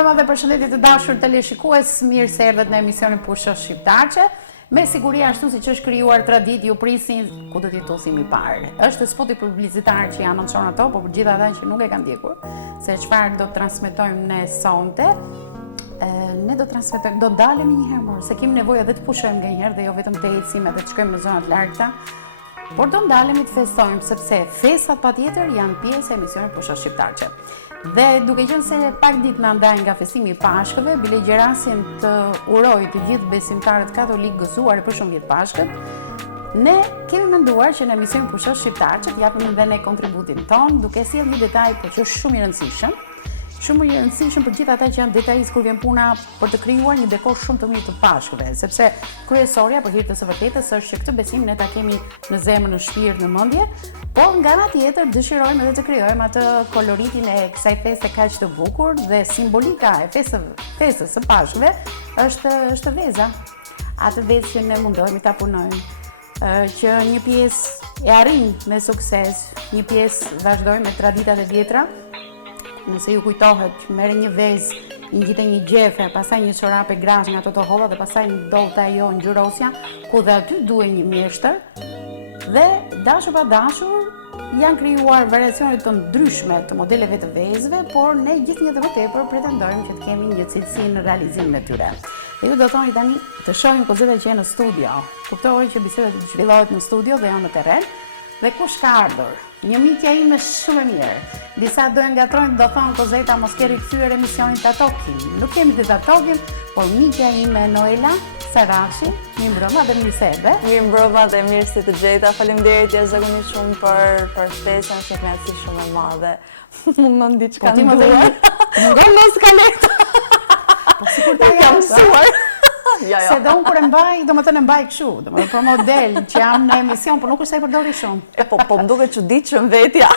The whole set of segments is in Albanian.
mbrëma dhe përshëndetje të dashur teleshikues, mirë se erdhët në emisionin Pushosh Shqiptarçe. Me siguri ashtu siç është krijuar traditë, ju prisin ku do të jetosim i parë. Është spoti publicitar që anoncon ato, por për gjithë ata që nuk e kanë ndjekur, se çfarë do të transmetojmë ne sonte. Ne do transmetojmë, do dalemi një herë më, se kemi nevojë edhe të pushojmë nganjëherë dhe jo vetëm të ecim edhe të shkojmë në zona të largëta. Por do ndalemi të festojmë, sepse festat patjetër janë pjesë e emisionit Pushosh Shqiptarçe. Dhe duke qenë se pak ditë na ndajnë nga festimi i Pashkëve, bile gjerasin të uroj të gjithë besimtarët katolik gëzuar për shumë vjet Pashkët, ne kemi menduar që në emisionin Pushosh Shqiptarçe të japim edhe ne kontributin ton, duke sjellë një detaj por që është shumë i rëndësishëm. Shumë i rëndësishëm për gjithë ata që janë detajistë kur vjen puna për të krijuar një dekor shumë të mirë të Pashkëve, sepse kryesorja për hir të së vërtetës është që këtë besim ne ta kemi në zemër, në shpirt, në mendje, por nga ana tjetër dëshirojmë edhe të krijojmë atë koloritin e kësaj feste kaq të bukur dhe simbolika e festës së Pashkëve është veza. Atë vezë që ne mundohemi ta punojmë, që një pjesë e arrin me sukses, një pjesë vazhdojmë me traditat e vjetra. Nëse ju kujtohet, merre një vezë, i ngjite një gjefe, pastaj një çorape grash nga ato të holla dhe pastaj ndodhte ajo ngjyrosja, ku dhe aty duhet një mjeshtër. Dhe dashur pa dashur janë krijuar variacione të ndryshme të modeleve të vezëve, por ne gjithnjë më tepër pretendojmë që të kemi një cilësi në realizimin e tyre. Dhe ju do thoni tani të shohim kozetat që janë në studio. Kuptoj që bisedat zhvillohet në studio dhe janë në terren. Dhe kush ka ardhur? Një mikja ime shumë e mirë. Disa do e ngatrojnë, do thonë Kozeta mos ke rikthyer emisionin ta tokim. Nuk kemi të ta tokim, por mikja ime Noela Sarashi, mirë mbrëma dhe mirë se erdhe. Mirë mbrëma dhe mirë se të gjeta. Faleminderit jashtëzakonisht shumë për ftesën, është një kënaqësi shumë e madhe. Mundon diçka nduar. Mungon mos kaleta. Po sikur ta jam mësuar. Ja. Se do unë kur e mbaj, do më thënë e mbaj këshu, do më për model që jam në emision, por nuk është e përdori shumë. Po më duke çuditshëm vetja.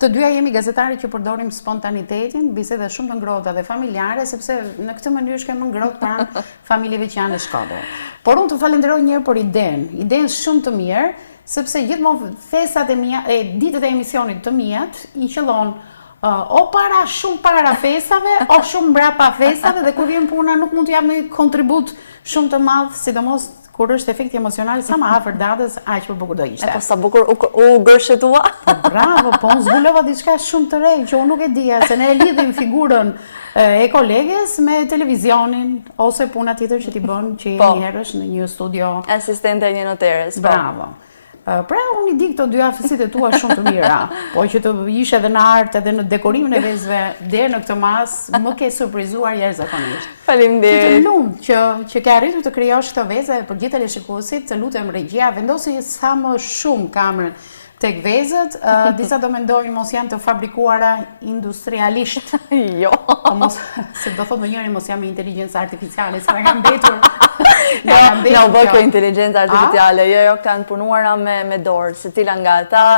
Të dyja jemi gazetari që përdorim spontanitetin, biseda shumë të ngrohta dhe familjare, sepse në këtë mënyrë shkojmë më ngrohtë pranë familjeve që janë në Shkodër. Por unë të falenderoj një herë për idenë shumë të mirë, sepse gjithmonë festat e ditët e emisionit të mijat i qëllon o shumë para festave, o shumë mbrapa festave dhe kur vjen puna nuk mund të jap një kontribut shumë të madh, sidomos kur është efekti emocional sa më afër datës, aq më bukur do ishte. Po sa bukur u gërshetua. Po bravo, po unë zbulova diçka shumë të re që unë nuk e dija, se ne e lidhim figurën e koleges me televizionin ose puna tjetër që t'i bën që një herësh në një studio asistente e një noteres. Bravo. Pra unë i di këto dy aftësit e tua shumë të mira, po që të ishe edhe në art edhe në dekorimin e vezëve deri në këtë mas, më ke surprizuar jashtëzakonisht. Faleminderit. Të lumë që ke arritur të krijosh këtë vezë për gjithë teleshikuesit, të lutem regjia, vendosi sa më shumë kamerën tek vezët, disa do mendojnë mos janë të fabrikuara industrialisht. Jo. Se do thotë më njëri mos jam me inteligjencë artificiale, se nga mbetur. Nga u bë kjo inteligjencë artificiale, jo këta janë punuara me dorë, secila nga ata,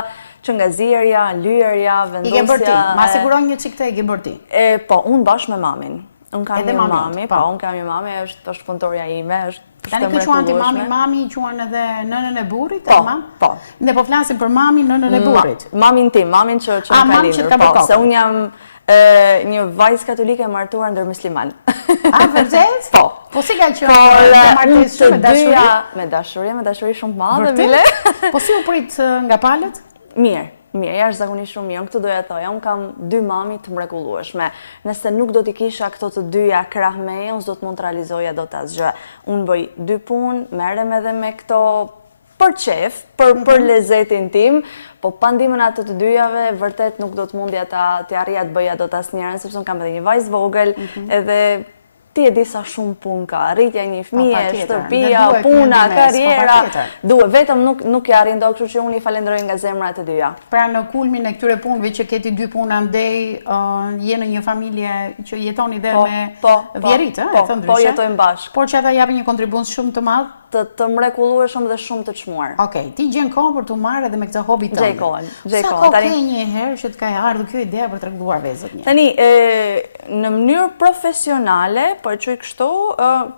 që nga zierja, lyerja, vendosja. I ke bërë ti, ma siguron një çik të e ke bërë ti. Po, unë bashkë me mamin. Unë kam një mami, po unë kam një mami, është punëtorja ime, është tani kë quan ti mami, quan edhe nënën e burrit, Po. Ne po flasim për mami, nënën e burrit. Mamin tim, mamin që ka lindur, se unë jam një vajzë katolike e martuar ndër musliman. A, vërtet? Po. Po si ka qenë martesë me dashuri? Me dashuri shumë të madhe, bile. Po si u prit nga palët? Mirë, jashtëzakonisht shumë mirë. Unë këtë doja thoja, unë kam dy mami të mrekullueshme. Nëse nuk do t'i kisha këto të dyja krah meje, unë s'do të mund të realizoja dot asgjë. Unë bëj dy punë, merrem edhe me këto për qef, për lezetin tim, po pa ndihmën ato të dyjave, vërtet nuk do të mundja të arrija të bëja dot asnjërin, sepse unë kam edhe një vajzë vogël, edhe ti e di sa shumë punë ka, rritja një fëmije, shtëpia, puna, karriera, duhet, vetëm nuk e arrin dot, kështu që unë i falenderoj nga zemra të dyja. Pra në kulmin e këtyre punëve që keti dy puna ndej, je në një familje që jetoni dhe me vjerit, e thënë ndryshe? Po, jetojmë bashkë. Por që ata japin një kontribut shumë të madh? Të mrekullueshëm dhe shumë të çmuar. Okej, ti gjen kohë për të marrë edhe me këtë hobi tënd. Gjej kohën. Sa kohë ke një herë që të ka ardhur kjo ide për treguar vezët një? Tani, në mënyrë profesionale, po e quaj kështu,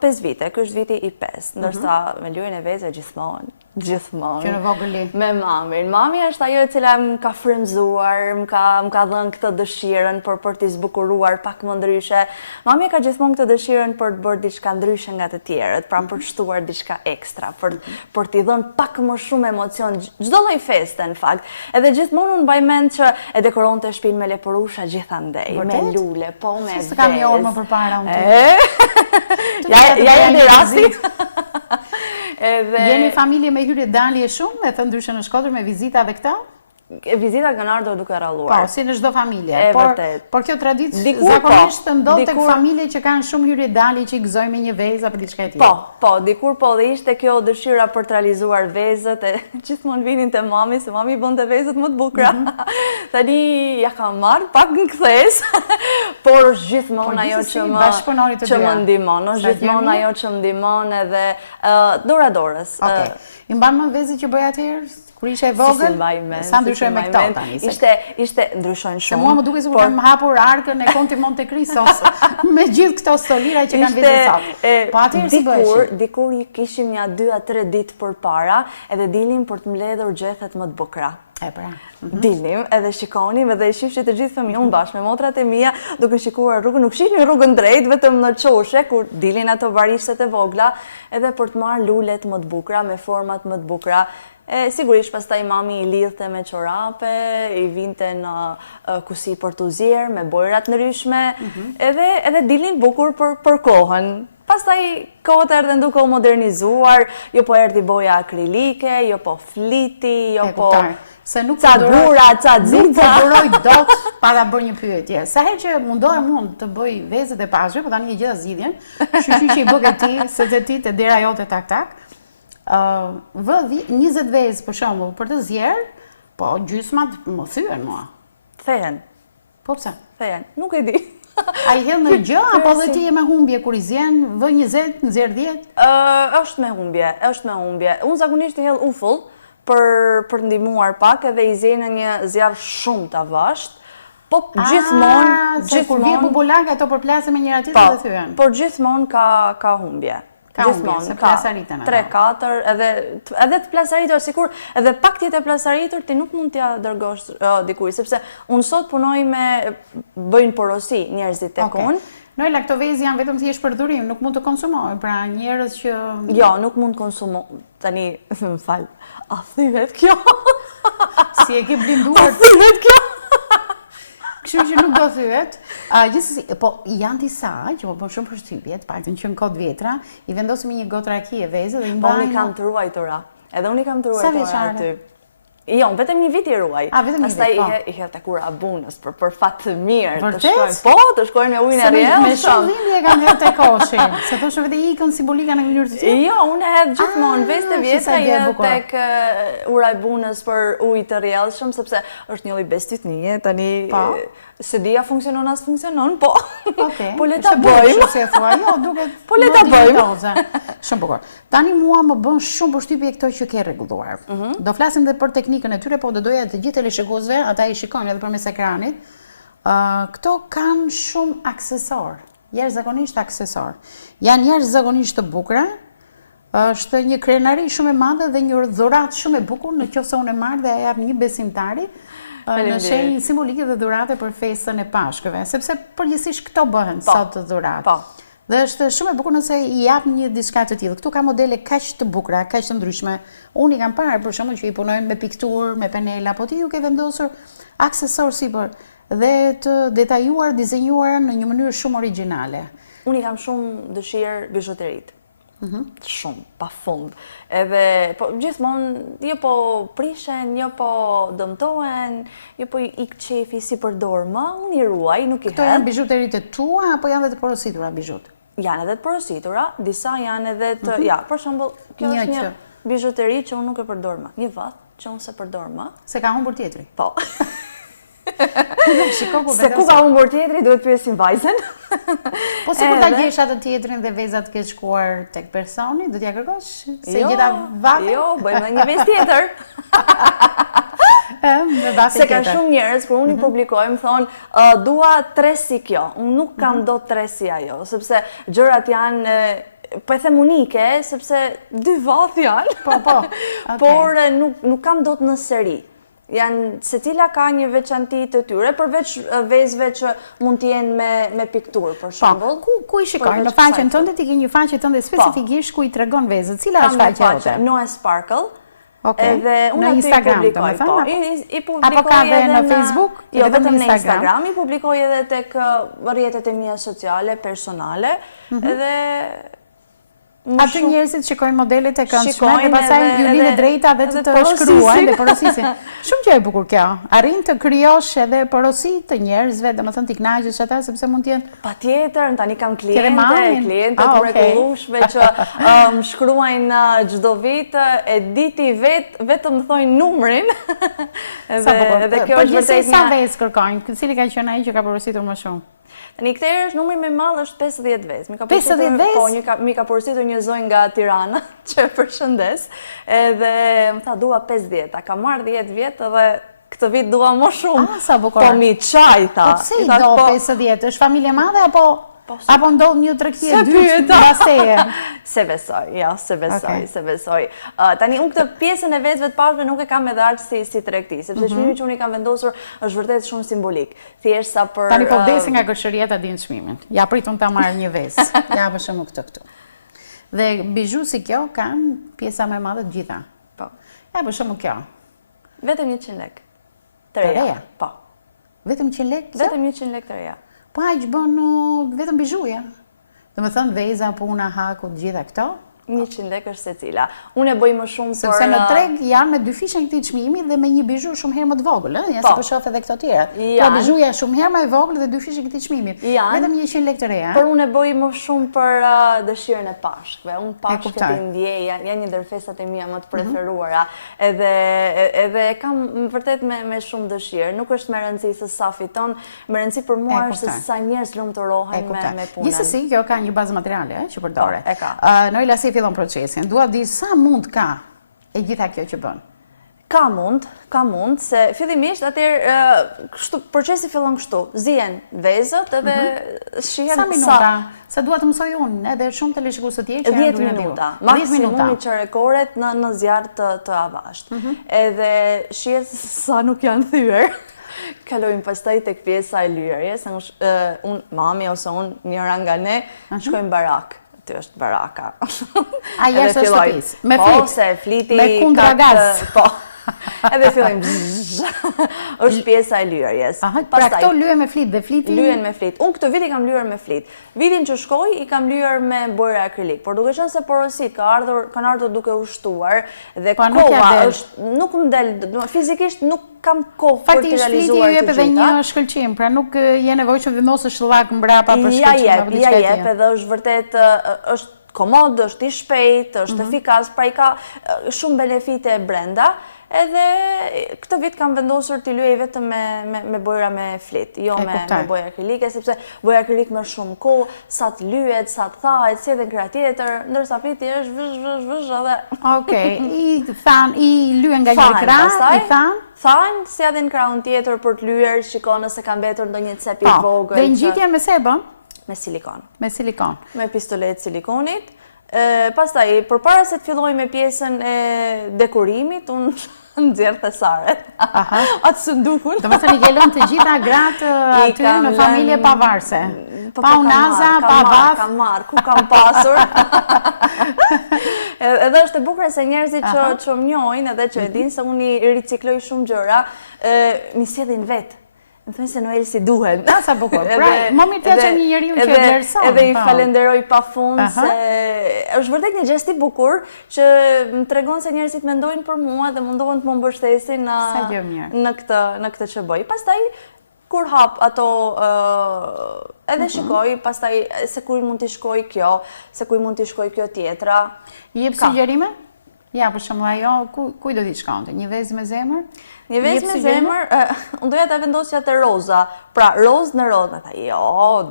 5 vite, ky është viti i 5, ndërsa me lojën e vezëve gjithmonë Gjithmonë. Që në vogëli. Me mamin. Mami është ajo e cila më ka frymzuar, më ka dhënë këtë dëshirën për t'i zbukuruar pak më ndryshe. Mami ka gjithmonë këtë dëshirën për të bërë diçka ndryshe nga të tjerët, pra për të shtuar diçka ekstra, për t'i dhënë pak më shumë emocion, çdo lloj feste në fakt. Edhe gjithmonë unë mbaj mend që e dekoronte shtëpinë me leporusha gjithandej, me lule, po me vezë. Se kam një orë më përpara unë. Ja e rasti. Jeni familje me hyrje dalje shumë, e thënë ndryshe në Shkodër me vizita dhe këta? Vizitat kanë ardhur duke ralluar. Po, si në çdo familje. Vërtet. Por kjo traditë zakonisht ndodh tek familje që kanë shumë hyrje dalje që i gëzojnë me një vezë apo diçka e tillë. Po, dikur po dhe ishte kjo dëshira për të realizuar vezët e gjithmonë vinin te mami, se mami bënte vezët më të bukura. Tani ja kam marrë pak në kthes, por gjithmonë ajo që më ndihmon, gjithmonë ajo që më ndihmon edhe dorës. Okej. I mban më vezët që bëj atëherë? Kur ishe e vogël, sa ndryshoj me këto tani? Ishte ndryshojnë shumë. Se mua më duke sikur kam hapur arkën e Konti Monte Cristos me gjithë këto stolira që kanë vete sot. Po atëherë si bëheshin? Dikur i kishim ja 2 a 3 ditë përpara edhe dilnim për të mbledhur gjethet më të bukura. E pra. Dilnim edhe shikonim edhe i shifshi të gjithë fëmijën bashkë me motrat e mia duke shikuar rrugën, nuk shihnin rrugën drejt, vetëm në çoshe kur dilin ato varishtet e vogla edhe për të marrë lulet më të bukura me format më të bukura. Sigurisht pastaj mami i lidhte me çorape, i vinte në kusi për t'u zier me bojrat ndryshme, edhe dilnin bukur për kohën. Pastaj kohët erdhen duke u modernizuar, jo po erdhi boja akrilike, jo po fliti, jo po ca gura, ca xica. Nuk të duroj dot para bërë një pyetje. Sa herë që mundohem unë të bëj vezët e pashme, po tani e gjitha zgjidhjen, shqyqy që i bëke ti, se të ti të dera jote tak-tak, vë 20 vezë për shembull për të zjerë, po gjysmat më thyen mua. Thehen. Po pse? Thehen. Nuk e di. A i hell në gjë, apo dhe ti e me humbje kur i zjen, vë 20, nxjerr 10? Është me humbje, është me humbje. Unë zakonisht i hell ufull për ndihmuar pak edhe i zjen në një zjarr shumë të avasht. Po gjithmonë kur vje bubulak ato përplasën me njëra tjetër dhe thyen. Por gjithmonë ka humbje. Gjithmonë, se plasaritën. 3-4, edhe të plasaritur, sikur edhe pak tjetë e plasaritur, ti nuk mund t'ja dërgosh dikuj, sepse unë sot punoj me bëjnë porosi njerëzit tek unë. Noi laktovezi janë vetëm thjesht për durim, nuk mund të konsumoj, pra njerëz që... Jo, nuk mund të konsumoj, tani, më falë, a thyhet kjo? Si e ke blinduar? A thyhet kjo? Kështu që nuk do thyet. Gjithsesi, po janë disa që po shumë përshtypje, të paktën që në kod vjetra, i vendosim një gotë raki e vezë dhe i mbajnë. Po unë i kam të ruajtura. Edhe unë i kam të ruajtura aty. Jo, vetëm një vit i ruaj. Vetëm një vit, po. Pastaj i hedh te kura bunës për fat të mirë. Vërtet? Po, të shkojnë me ujin e rrjedhshëm. Me shumë dhimbje e kam hedh te koshi. Se thoshë vetë ikën simbolika në mënyrë të tillë. Jo, unë hedh gjithmonë vestë vjetra i hedh tek ura e bunës për ujë të rrjedhshëm, sepse është një lloj bestytnie, tani se dia funksionon as funksionon, po. Po le ta bëjmë. Si e thua, jo, duket. Po le ta bëjmë. Shumë bukur. Tani mua më bën shumë përshtypje këto që ke rregulluar. Do flasim edhe për teknikën e tyre, po do doja të gjithë teleshikuesve, ata i shikojnë edhe përmes ekranit. Këto kanë shumë aksesor, jashtëzakonisht aksesor. Janë jashtëzakonisht të bukura. Është një krenari shumë e madhe dhe një dhuratë shumë e bukur nëse unë e marr dhe e jap një besimtari. Në shenjë simbolike dhe dhurate për festën e Pashkëve, sepse përgjithsisht këto bëhen sot dhuratë. Dhe është shumë e bukur nëse i jap një diçka të tillë. Këtu ka modele kaq të bukura, kaq të ndryshme. Unë i kam parë për shembull që i punojnë me pikturë, me penela, po ti ju ke vendosur aksesor sipër dhe të detajuar, dizenjuar në një mënyrë shumë origjinale. Unë i kam shumë dëshirë bijuteritë. Shumë, pa fund. Edhe, gjithmonë, jo po prishen, jo po dëmtohen, jo po ik qefi si përdor më, unë i ruaj, nuk i hedh. Këto janë bijuteritë tua, apo janë edhe të porositura bijut? Janë edhe të porositura, disa janë edhe të, ja, për shembull, kjo është një bijuteri që unë nuk e përdor më, një vath që unë se përdor më. Se ka humbur tjetri? Po. Se ku ka humbur tjetri, duhet pyesim vajzën. Po se kur ta gjesh atë tjetrin dhe vezat ke shkuar tek personi, do t'ja kërkosh? Se gjeta vathën? Jo, bëjmë një vezë tjetër. Se ka shumë njerëz, kur unë i publikoj, më thonë, dua 3 si kjo. Unë nuk kam do 3 si ajo, sepse gjërat janë po e them unike, sepse dy vath janë, okay. por nuk kam dot në seri. Janë secila ka një veçanti të tyre, përveç vezëve që mund të jenë me pikturë, për shembull. Ku i shikoj? Në faqen tënde ti ke një faqe tënde specifikisht ku i tregon vezët. Cila është faqja jote? Noe Sparkle. Edhe në Instagram, publikoj, i publikoj apo ka edhe në Facebook? Jo, vetëm në Instagram, i publikoj edhe tek rrjetet e mia sociale, personale, edhe aty njerëzit shikojnë modelet e këndshme dhe pastaj ju linë drejta dhe të shkruajnë dhe porosisin. Shumë gjë e bukur kjo. Arrin të krijosh edhe porosi të njerëzve, domethënë t'i kënaqësh ata sepse mund të jenë. Patjetër, tani kam kliente të mrekullueshme që më shkruajnë çdo vit, e diti vetëm thonë numrin. Edhe kjo është vërtet sa vezë kërkojnë? Cili ka qenë ai që ka porositur më shumë? Tani këtë herë numri më i madh është 50 vezë. 50 vezë? Po, mi ka porositur një zonjë nga Tirana, që e përshëndes, edhe më tha dua 50, ka marrë 10 vjet edhe këtë vit dua më shumë. Sa bukur. Po mi çaj tha. Po pse i do 50? Është familje madhe apo ndodh një tregti e dytë basteje? Se besoj, ja, se besoj. Tani unë këtë pjesën e vezëve të pashme nuk e kam edhe aq si tregti, sepse çmimi që unë i kam vendosur është vërtet shumë simbolik. Thjesht sa për tani po vdesin nga gërshëria ta dinë çmimin. Ja pritun ta marr një vezë. Ja për shembull këtë këtu. Dhe bizhu si kjo kanë pjesa më e madhe të gjitha. Po. Ja për shembull kjo. Vetëm 100 lek. Të reja. Po. Vetëm 100 lek? Vetëm 100 lek të reja. Po aq bën vetëm bizhuja. Domethënë veza, puna, haku, të gjitha këto. 100 lek është secila. Unë e bëj më shumë për... Sepse në treg janë me dy fishën këtij çmimi dhe me një bizhu shumë herë më të vogël, ëh, ja si po shoh edhe këto të tjera. Po bizhuja shumë herë më e vogël dhe dy fishë këtij çmimit. Vetëm 100 lek të reja. Por unë e bëj më shumë për dëshirën e Pashkëve. Unë Pashkët i ndjej, janë një ndër festat e mia më të preferuara. Edhe kam vërtet me shumë dëshirë. Nuk është me rëndësi se sa fiton, me rëndësi për mua është se sa njerëz lumturohen me punën. Gjithsesi, kjo ka një bazë materiale që përdoret. Noela si fillon procesin. Dua di sa mund ka e gjitha kjo që bën. Ka mund, se fillimisht atëherë procesi fillon kështu. Zihen vezët edhe shihen sa minuta. Sa dua të mësoj unë, edhe shumë televizionistët tjerë që 10 minuta. Maksimumi çerekoret në zjarr të avazht. Edhe shihet sa nuk janë thyer. Kalojmë pastaj tek pjesa e lyerjes, unë mami ose unë njëra nga ne shkojmë barak. Është baraka. A jashtë shtëpis? Me flit? Po, se fliti... Me kundra gaz? Po. Edhe fillojmë është pjesa e lyerjes. Pra këto lyen me flit dhe flitin? Lyen me flit. Unë këtë vit i kam lyer me flit. Vitin që shkoj i kam lyer me bojra akrilik. Por duke qenë se porosit kanë ardhur duke u shtuar dhe koha është nuk më del, fizikisht nuk kam kohë për të realizuar të gjitha. Faktikisht fliti ju jep edhe një shkëlqim, pra nuk je nevojshëm vendosësh shllak mbrapa për shkëlqim. Ja jep edhe është vërtet është komod, është i shpejt, është efikas, pra i ka shumë benefite brenda. Edhe këtë vit kam vendosur t'i lyej vetëm me bojra me flit, jo me bojra akrilike, sepse bojra akrilik më shumë kohë, sa të lyhet, sa të thahet, si edhe në krah tjetër, ndërsa fliti është vëzh edhe... Okej, i lyen nga një krah, i than? Than, si edhe në krahun tjetër për të lyer, shikon nëse ka mbetur ndonjë cep i vogël. Dhe ngjitjen me se e bën? Me silikon. Me silikon. Me pistolet silikonit. Pastaj, përpara se të filloj me pjesën e dekorimit, unë nxjerr thesaret. Atë sundukun. Domethënë i ke lënë të gjitha gratë aty në familje pavarëse. Pa unaza, pa vath. Kam marr, ku kam pasur. Edhe është e bukur se njerëzit që më njohin edhe që e dinë se unë i ricikloj shumë gjëra, mi sjellim vetë. Më thënë se Noel si duhet. Sa bukur. Pra, më mirë të që një njeriu që e vlerëson. Edhe i falenderoj pafund se është vërtet një gjest i bukur që më tregon se njerëzit mendojnë për mua dhe mundohen të më mbështesin në këtë që bëj. Pastaj kur hap ato edhe shikoj, pastaj se kuj mund t'i shkoj kjo, se kuj mund t'i shkoj kjo tjetra. Jep sugjerime? Ja, për shembull ajo, kuj do t'i shkonte? Një vezë me zemër? Një vezë me zemër, unë doja ta vendosja të roza. Pra, rozë në rozë. Në tha, jo,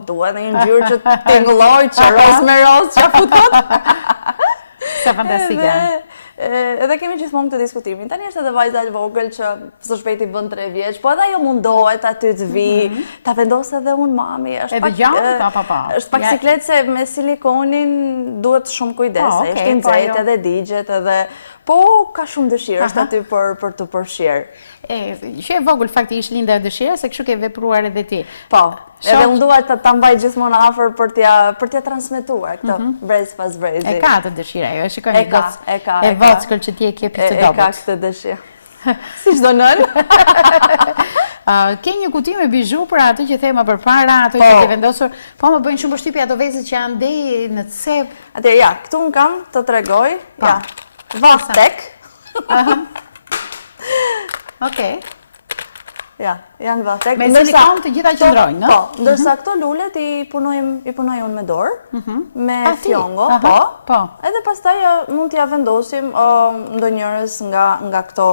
duhet një ngjyrë që t'ingulloj, që rozë me rozë, që futot. Sa fantastike. Edhe kemi gjithmonë këtë diskutimin. Tani është edhe vajza e vogël që së shpejti bën 3 vjeç, po edhe ajo mundohet aty të vi, ta vendos edhe unë mami. Edhe gjatë? Është pak siklet se me silikonin duhet shumë kujdes, është i nxehtë edhe digjet edhe po ka shumë dëshirë, është aty për të përfshirë. Që e vogël faktikisht lindë e dëshira, se kështu ke vepruar edhe ti. Po, edhe unë duhet ta mbaj gjithmonë afër për t'ja transmetuar këtë brez pas brezi. E ka të dëshira, jo, e shikoj një gocë e vockël që ti e ke për të dobët. E ka këtë dëshirë. Si çdo nën. Ke një kuti me bizhu për atë që thema përpara, ato që ke vendosur, po më bëjnë shumë përshtypje ato vezët që janë deri në cep. Atëherë ja, këtu un kam të tregoj, ja. Vastek. Okej. Ja, janë vastek. Me silikon të gjitha qëndrojnë, no? Po, ndërsa këto lulet i punoj unë me dorë, me fjongo, po. Edhe pastaj mund t'ja vendosim ndonjërës nga këto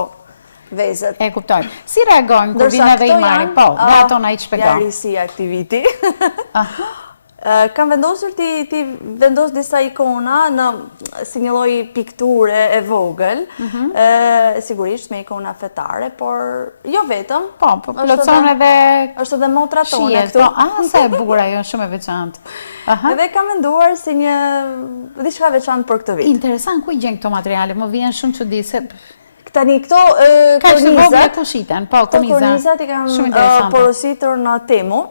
vezet. E kuptoj. Si reagojnë kur vinë edhe i marrin? Po, dhe ato na i shpjegon. Larisi aktiviti. Kam vendosur ti vendos disa ikona në si një lloj pikture e vogël, sigurisht me ikona fetare, por jo vetëm. Po, plotson edhe është edhe motra tone këtu. Po, sa e bukur ajo, shumë e veçantë. Edhe kam menduar si një diçka veçantë për këtë vit. Interesant, ku i gjen këto materiale? Më vjen shumë çudi se tani këto kornizat, po, kornizat i kam porositur në Temu.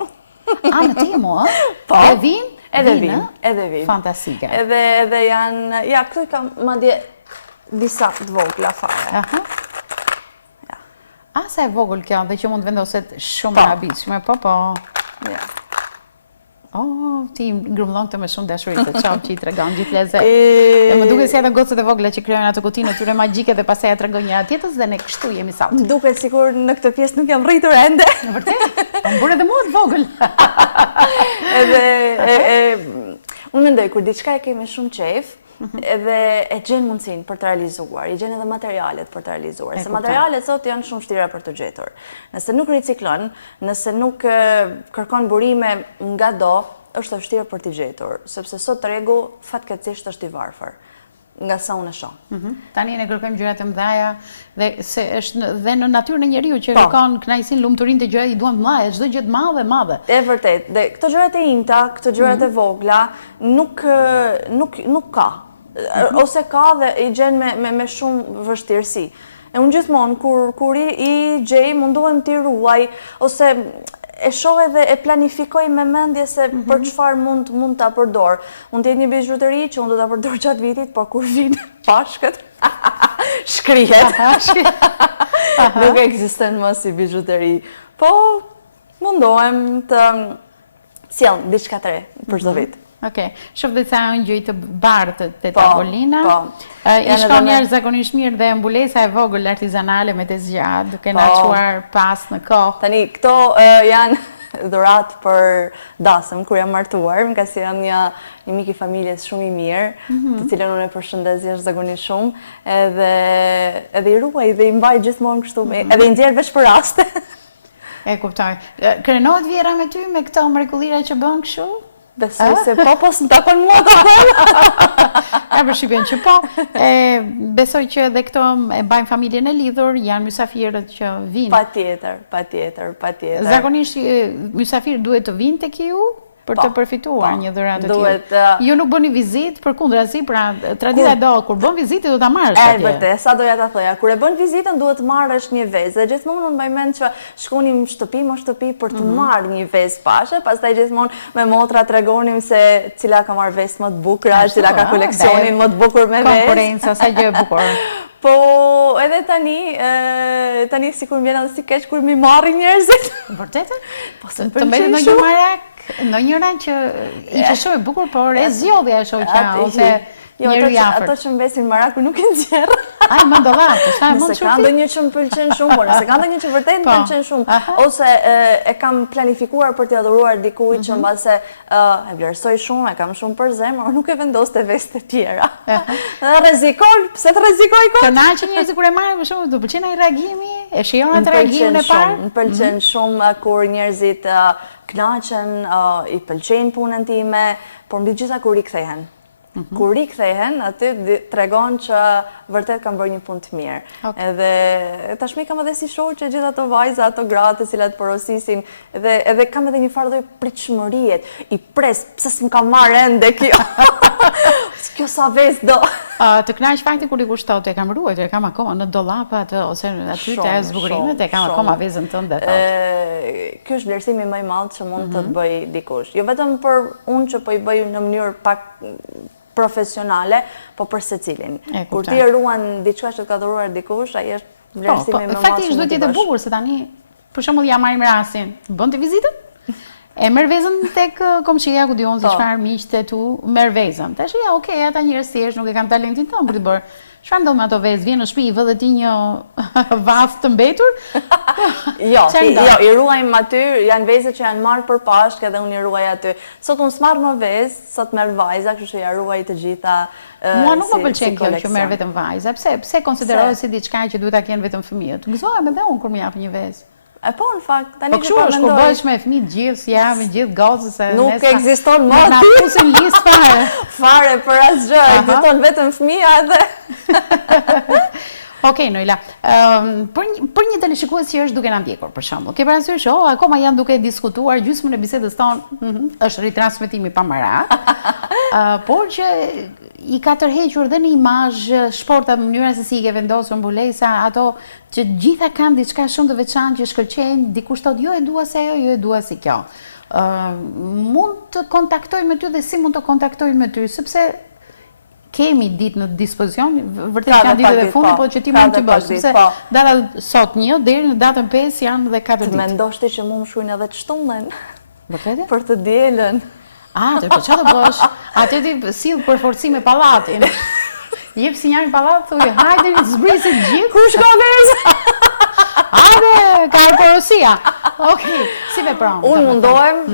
Në Temu, Po. Edhe vinë. Fantastike. Edhe janë, ja, këtu i kam madje disa të vogla fare. Sa e vogël kjo, dhe që mund vendoset shumë në habitshme, po. Ja. Ti grumëllon këtë me shumë dashuri të qafë që i tregon gjithë lezet. E më duke si edhe gocët e vogla që kryojnë ato kutinë të tyre magjike dhe pastaj ja tregon njëra tjetrës dhe ne kështu jemi sot. Më duket sikur në këtë pjesë nuk jam rritur ende. Në vërtet? Po më bërë edhe mua të vogël. Unë mendoj kur diçka e kemi shumë qejf, edhe e gjen mundësinë për të realizuar, i gjen edhe materialet për të realizuar. Se materialet sot janë shumë vështira për të gjetur. Nëse nuk riciklon, nëse nuk kërkon burime nga do, është vështirë për t'i gjetur, sepse sot tregu fatkeqësisht është i varfër, nga sa unë e shoh. Tani ne kërkojmë gjërat e mëdha dhe se është dhe në natyrën e njeriu që kërkon kënaqësinë, lumturinë të gjërat i duan të mëdha, çdo gjë të madhe, madhe. E vërtet, dhe këto gjërat e imta, këto gjërat e vogla nuk ka. Ose ka dhe i gjen me shumë vështirësi. E unë gjithmonë, kur i gjej, munduhem t'i ruaj, ose e shoh edhe e planifikoj me mendje se për çfarë mund ta përdor. Mund të jetë një bizhuteri që unë do ta përdor gjatë vitit, por kur vin Pashkët, shkrihet. Nuk ekziston më si bizhuteri. Po mundohem të sjell diçka të re për çdo vit. Okej, shoh dhe sa janë gjëj të bardhë të tavolina. I shkon njerëz zakonisht mirë dhe mbulesa e vogël artizanale me të zgjat, duke na çuar pas në kohë. Tani këto janë dhurat për dasëm kur jam martuar, nga si jam një mik i familjes shumë i mirë, të cilën unë e përshëndes jashtëzakonisht shumë, edhe i ruaj dhe i mbaj gjithmonë kështu, edhe i nxjerr veç për raste. E kuptoj. Krenohet Vjera me ty me këto mrekullira që bën kështu? Besoj se po s'm takon mua Ja përshtypjen që po. Besoj që edhe këto e bajnë familjen e lidhur, janë mysafirët që vinë. Patjetër. Zakonisht mysafirët duhet të vinë tek ju për të përfituar një dhuratë të tillë. Ju nuk bëni vizitë, përkundrazi, pra tradita do kur bën vizitë do ta marrësh atje. Vërtet, sa doja ta thoja, kur e bën vizitën duhet të marrësh një vezë. Dhe gjithmonë unë mbaj mend që shkonim shtëpi më shtëpi për të marrë një vezë pashe, pastaj gjithmonë me motra tregonim se cila ka marrë vezë më të bukura, cila ka koleksionin më të bukur me vezë. Konkurenca, sa gjë e bukur. Po, edhe tani sikur më vjen edhe si keq kur mi marrin njerëzit. Vërtetë? Po se të mbetën në një marak, në njëra që ishte shumë e bukur, por e zgjodhja e shoqja ose njëri i afërt. Ato që mbesin maraku nuk e nxjerr. Ai më dollap, sa mund Nëse ka ndonjë që më pëlqen shumë, por nëse ka ndonjë që vërtet më pëlqen shumë, ose e kam planifikuar për t'i dhuruar dikujt që mbase e vlerësoj shumë, e kam shumë për zemër, nuk e vendos te vestë të tjera. Dhe rrezikoj, pse të rrezikoj kot? Kënaqen njerëzit kur e marrin për shembull, do pëlqen ai reagimi? E shijon atë reagimin e parë? Më pëlqen shumë kur njerëzit kënaqen, i pëlqejnë punën time, por mbi gjitha kur rikthehen. Kur rikthehen, aty tregon që vërtet kam bërë një punë të mirë. Edhe tashmë kam edhe si shoqe gjithë ato vajza, ato gratë të cilat porosisin, edhe kam edhe një farë lloj pritshmërie. I pres, pse s'm ka marrë ende kjo? Kjo sa vezë do. Të kënaq fakti kur dikush thotë e kam ruajtur, e kam akoma në dollapat ose aty te zbukurimet, e kam akoma vezën tënde. Ky është vlerësimi më i madh që mund të të bëj dikush. Jo vetëm për unë që po i bëj në mënyrë pak profesionale, po për secilin. Kur ti e ruan diçka që të ka dhuruar dikush, ai është vlerësimi më i madh. Faktikisht duhet të jetë e bukur se tani, për shembull, ja marrim rastin. Bën ti vizitën? E merr vezën tek komshia ku diun se çfarë miqtë tu merr vezën. Tash ja, okay, ata njerëz thjesht nuk e kanë talentin tënd për të bërë. Çfarë ndodh me ato vezë? Vjen në shtëpi, i vë dhe ti një vath të mbetur? Jo, i ruajmë aty, janë vezët që janë marrë për Pashkë edhe unë i ruaj aty. Sot unë s'marr më vezë, sot merr vajza, kështu që ja ruaj të gjitha. Mua nuk më pëlqen kjo që merr vetëm vajza. Pse konsiderohet si diçka që duhet ta kenë vetëm fëmijët? Gëzohem edhe unë kur më jap një vezë. E po, në fakt, tani që po mendoj. Po kur bëhesh me fëmijë gjithë, si jam gjithë gocës. Nuk ekziston më aty. Na pusin listë fare. Fare për asgjë, ekziston vetëm fëmia edhe. Okej, Noela, për një teleshikues që është duke na ndjekur, për shembull, ke parasysh, akoma janë duke diskutuar gjysmën e bisedës tonë, është ritransmetimi pa mara, por që i ka tërhequr dhe në imazh shportat, mënyra se si i ke vendosur mbulesa, ato që gjitha kanë diçka shumë të veçantë që shkëlqejnë, dikush thotë jo e dua se ajo, jo e dua si kjo. Mund të kontaktoj me ty dhe si mund të kontaktoj me ty, sepse kemi ditë në dispozicion, vërtet kanë ditët e fundit, po që ti mund të bësh, sepse data sot 1 deri në datën 5 janë dhe 4 ditë. Të mendosh ti që më shkruajnë edhe të shtunden. Vërtet? Për të dielën. Po çfarë do bësh? Atë ti sill për forcime pallatin. Jep sinjalin pallat, thuaj, hajde zbrisit gjithë. Ku shko vezë? Hajde, ka porosia. Okej, si vepron? Unë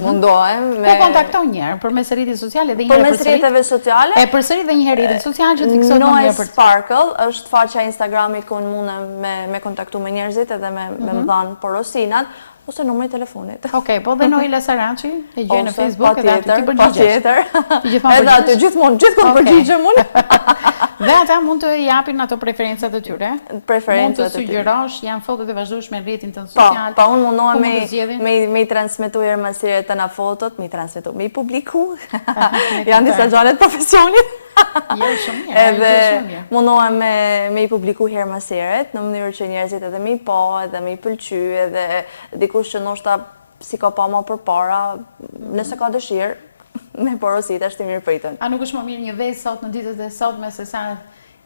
mundohem me... Po kontakton njëherë përmes rrjeteve sociale dhe një herë përmes rrjeteve sociale. E përsërit dhe një herë rrjetet sociale që fiksohet më mirë për të. Sparkle është faqja e Instagramit ku unë mundem me kontaktu me njerëzit edhe me më dhanë porosinat ose numri i telefonit. Okej, po dhe Noela Saraçi e gjej në Facebook edhe aty ti përgjigjesh. Patjetër. Edhe aty gjithmonë përgjigjem unë. Dhe ata mund të japin ato preferencat e tyre. Preferencat e tyre. Mund të sugjerosh, janë fotot e vazhdueshme në rrjetin tënd social. Po, unë mundohem me i transmetu erëmasire të na fotot, me i publiku. Janë disa gjanet profesionit. Jo, shumë mirë. Edhe mundohem me i publiku herëmasiret, në mënyrë që njerëzit edhe me i po, edhe me i pëlqy, edhe dikush që ndoshta si ka pa më përpara, nëse ka dëshirë, me porosit është i mirë pritën. A nuk është më mirë një vezë sot në ditët e sotme se sa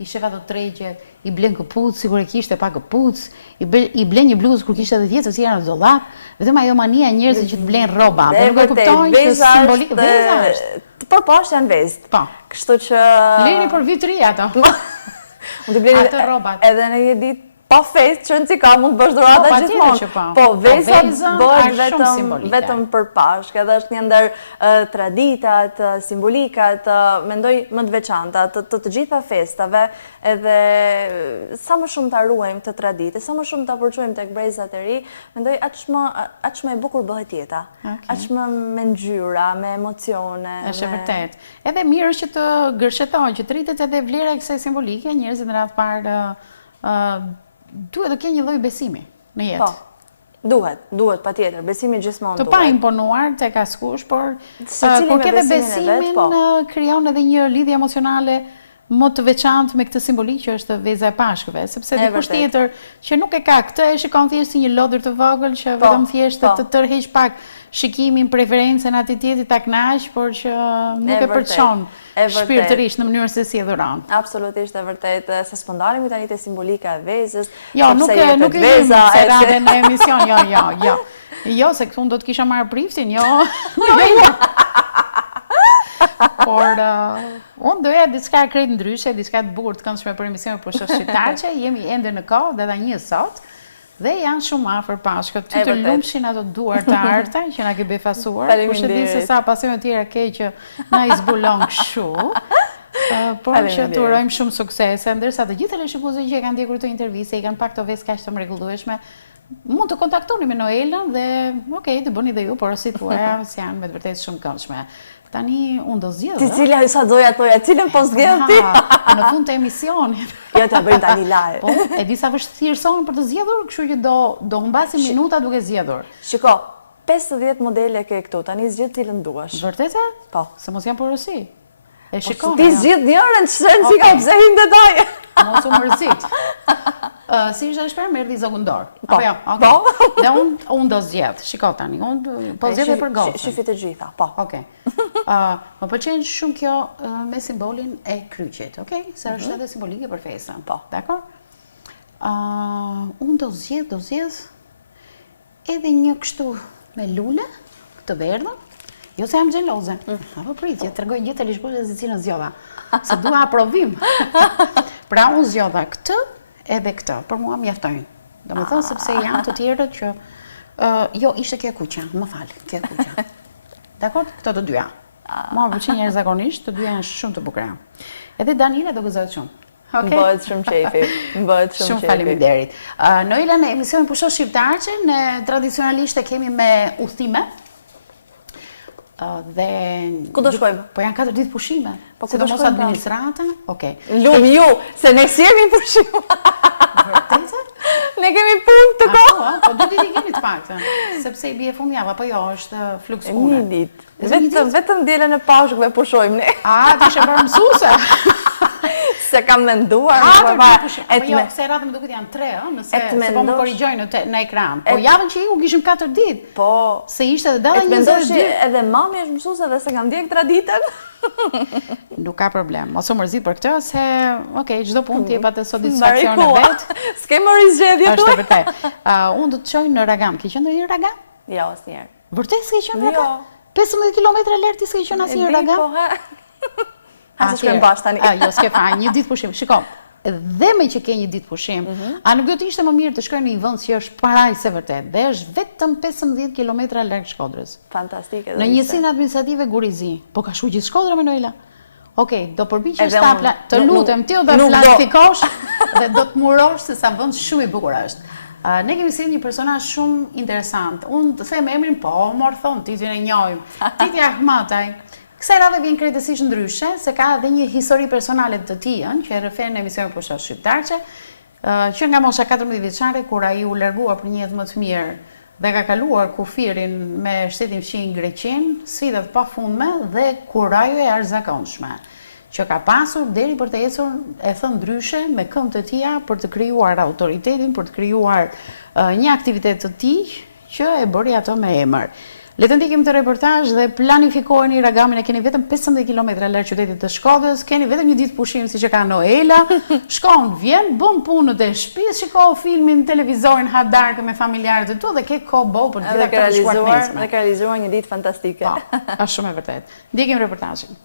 i shef ato tregje, i blen këpucë, sigur e kishte pa këpucë, i blen një bluzë kur kishte edhe tjetër të tjera në dollap, vetëm ajo mania e njerëzit që të blen rroba. Dhe nuk e kuptojnë që simbolik veza është. Po poshtë janë vezë. Po. Kështu që leni për vitri ato. Unë të bleni ato rrobat. Edhe në një ditë pa festë që në cika mund të bësh dhurata gjithmonë. Po, veza bëhet vetëm për Pashkë, edhe është një ndër traditat, simbolikat, mendoj më të veçanta, të gjitha festave, edhe sa më shumë të ruajmë të tradite, sa më shumë të apërquajmë të brezat e ri, mendoj aq më e bukur bëhet jeta, aq më me ngjyra, me emocione. Është vërtet. Edhe mirë është që të gërshetojnë, që të rritet edhe vlera e kësaj simbolike, njerëzit në radhë parë duhet të kenë një lloj besimi në jetë. Po, duhet, patjetër, besimi gjithmonë duhet. Të pa imponuar tek askush, por kur ke besimin, krijon edhe një lidhje emocionale më të veçantë me këtë simbolik që është veza e Pashkëve, sepse dikush tjetër që nuk e ka këtë e shikon thjesht si një lodër të vogël që vetëm thjesht të tërheq pak shikimin, preferencën atij tjetrit ta kënaq, por që nuk e përçon shpirtërisht në mënyrë se si e dhuron. Absolutisht e vërtet, se s'po ndalemi tani te simbolika e vezës. Jo, nuk e veza e radhën në emision, jo. Jo, se këtu do të kisha marrë priftin, jo. Por unë doja diçka krejt ndryshe, diçka të bukur të këndshme për emisionin për shoqë shqiptarçe, jemi ende në kohë, data 1 sot, dhe janë shumë afër Pashkët. Ty të lumshin ato duar të arta që na ke befasuar, kush e di se sa pasione tjera ke që na i zbulon kështu. Por që të urojmë shumë suksese, ndërsa të gjithë teleshikuesit që kanë ndjekur këtë intervistë, i kanë pak të vezë kaq të mrekullueshme, mund të kontaktoni me Noelën dhe, të bëni dhe ju porosit tuaja, se janë me të vërtetë shumë këndshme. Tani unë do zgjedh. Ti cila sa doja toja, cilën po zgjedh ti? Në fund të emisionit. Jo, ta bëjmë tani live. Po, e di sa vështirë son për të zgjedhur, kështu që do humbasim minuta duke zgjedhur. Shiko, 50 modele ke këtu, tani zgjedh cilën duash. Vërtet e? Po. Se mos jam porosi. E shikon. Ti zgjedh njërën, ç'sen si ka pse hin detaj. Mos u mërzit. Si ishte shper, më erdhi zogun dorë. Po. Apo jo? Okej. Dhe unë do zgjedh. Shiko tani, unë po zgjedh për gocën. Shifi të gjitha, po. Okej. Më pëlqen shumë kjo me simbolin e kryqit, okej? Se është edhe simbolike për festën. Po. Dakor? Unë do zgjedh edhe një kështu me lule, të verdhën. Jo se jam xheloze. Apo pritje, tregoj gjithë të lishkushtë se cilën zgjodha. Se dua aprovim. Pra unë zgjodha këtë edhe këtë, për mua mjaftojnë. Domethënë sepse janë të tjerët që jo, ishte kjo kuqja, më fal, kjo kuqja. Dakor, këto të dyja. Mua më pëlqen jashtëzakonisht, të dyja janë shumë të bukura. Edhe Daniela do gëzohet shumë. Më bëhet shumë qefi, më bëhet shumë Shumë qefi. faleminderit. Noela, në emisionin Pusho Shqiptarçe, ne tradicionalisht e kemi me udhëtime. Dhe Ku do shkojmë? Po janë 4 ditë pushime. Po ku Se do do mos shkojmë, pra? administrata. Okej. Lum ju, se ne si jemi pushim. Vërtetë? Ne kemi punë të kohë. Po 2 ditë i kemi të paktën. Sepse i bie fundjava, po jo, është fluks pune. Një ditë. Vetëm dielën e pashkëve pushojmë ne. Ti ishe bërë mësuese. Se kam menduar. Po jo, kësaj radhe më duket janë 3, nëse po më korrigjojnë në ekran. Po javën që iku kishim 4 ditë. Po. Se ishte edhe data 22. Edhe mami është mësuese dhe se kam ndjek traditën. Nuk ka problem. Mos u mërzit për këtë se, okej, çdo punë ti jep atë satisfaksion e vet. S'ke më rizgjedhje tu. Është vërtet. Unë do të çoj në Ragam. Ke qenë ndonjëherë në Ragam? Jo, asnjëherë. Vërtet s'ke qenë në Jo. Ragam? 15 kilometra lart ti s'ke qenë asnjëherë në Ragam? Ha se shkojmë bashkë tani. Jo, s'ke fare, një ditë pushim. Shiko, dhe me që ke një ditë pushim, a nuk do të ishte më mirë të shkoj në një vend që është paraj se vërtet, dhe është vetëm 15 kilometra larg Shkodrës. Fantastike. Në njësinë administrative Gurizi. Po ka shku gjithë Shkodra me Noela? Okej, do përpiqesh të lutem ti do ta planifikosh dhe do të murosh se sa vend shumë i bukur është. Ne kemi si një personazh shumë interesant. Unë të them emrin, po, mor thon, Titin e njohim. Titi Ahmataj. Kësaj radhe vjen krejtësisht ndryshe, se ka edhe një histori personale të tij, që e rrefen në emisionin Pusho Shqiptarçe, që nga mosha 14 vjeçare, kur ai u largua për një jetë më të mirë dhe ka kaluar kufirin me shtetin fqinj Greqin, sfidat pafundme dhe kurajo e arzakonshme, që ka pasur deri për të ecur, e thënë ndryshe, me këmbë të tija për të krijuar autoritetin, për të krijuar një aktivitet të tij që e bëri ato me emër. Le të ndikim të reportazh dhe planifikojeni Ragamin, e keni vetëm 15 km larg qytetit të Shkodrës, keni vetëm një ditë pushim siç e ka Noela, shkon, vjen, bën punët e shtëpisë, shikoj filmin, televizorin, ha darkë me familjarët e tu dhe ke kohë boll për të gjitha këto shkuar dhe ka realizuar një ditë fantastike. Po, është shumë e vërtet. Ndjekim reportazhin.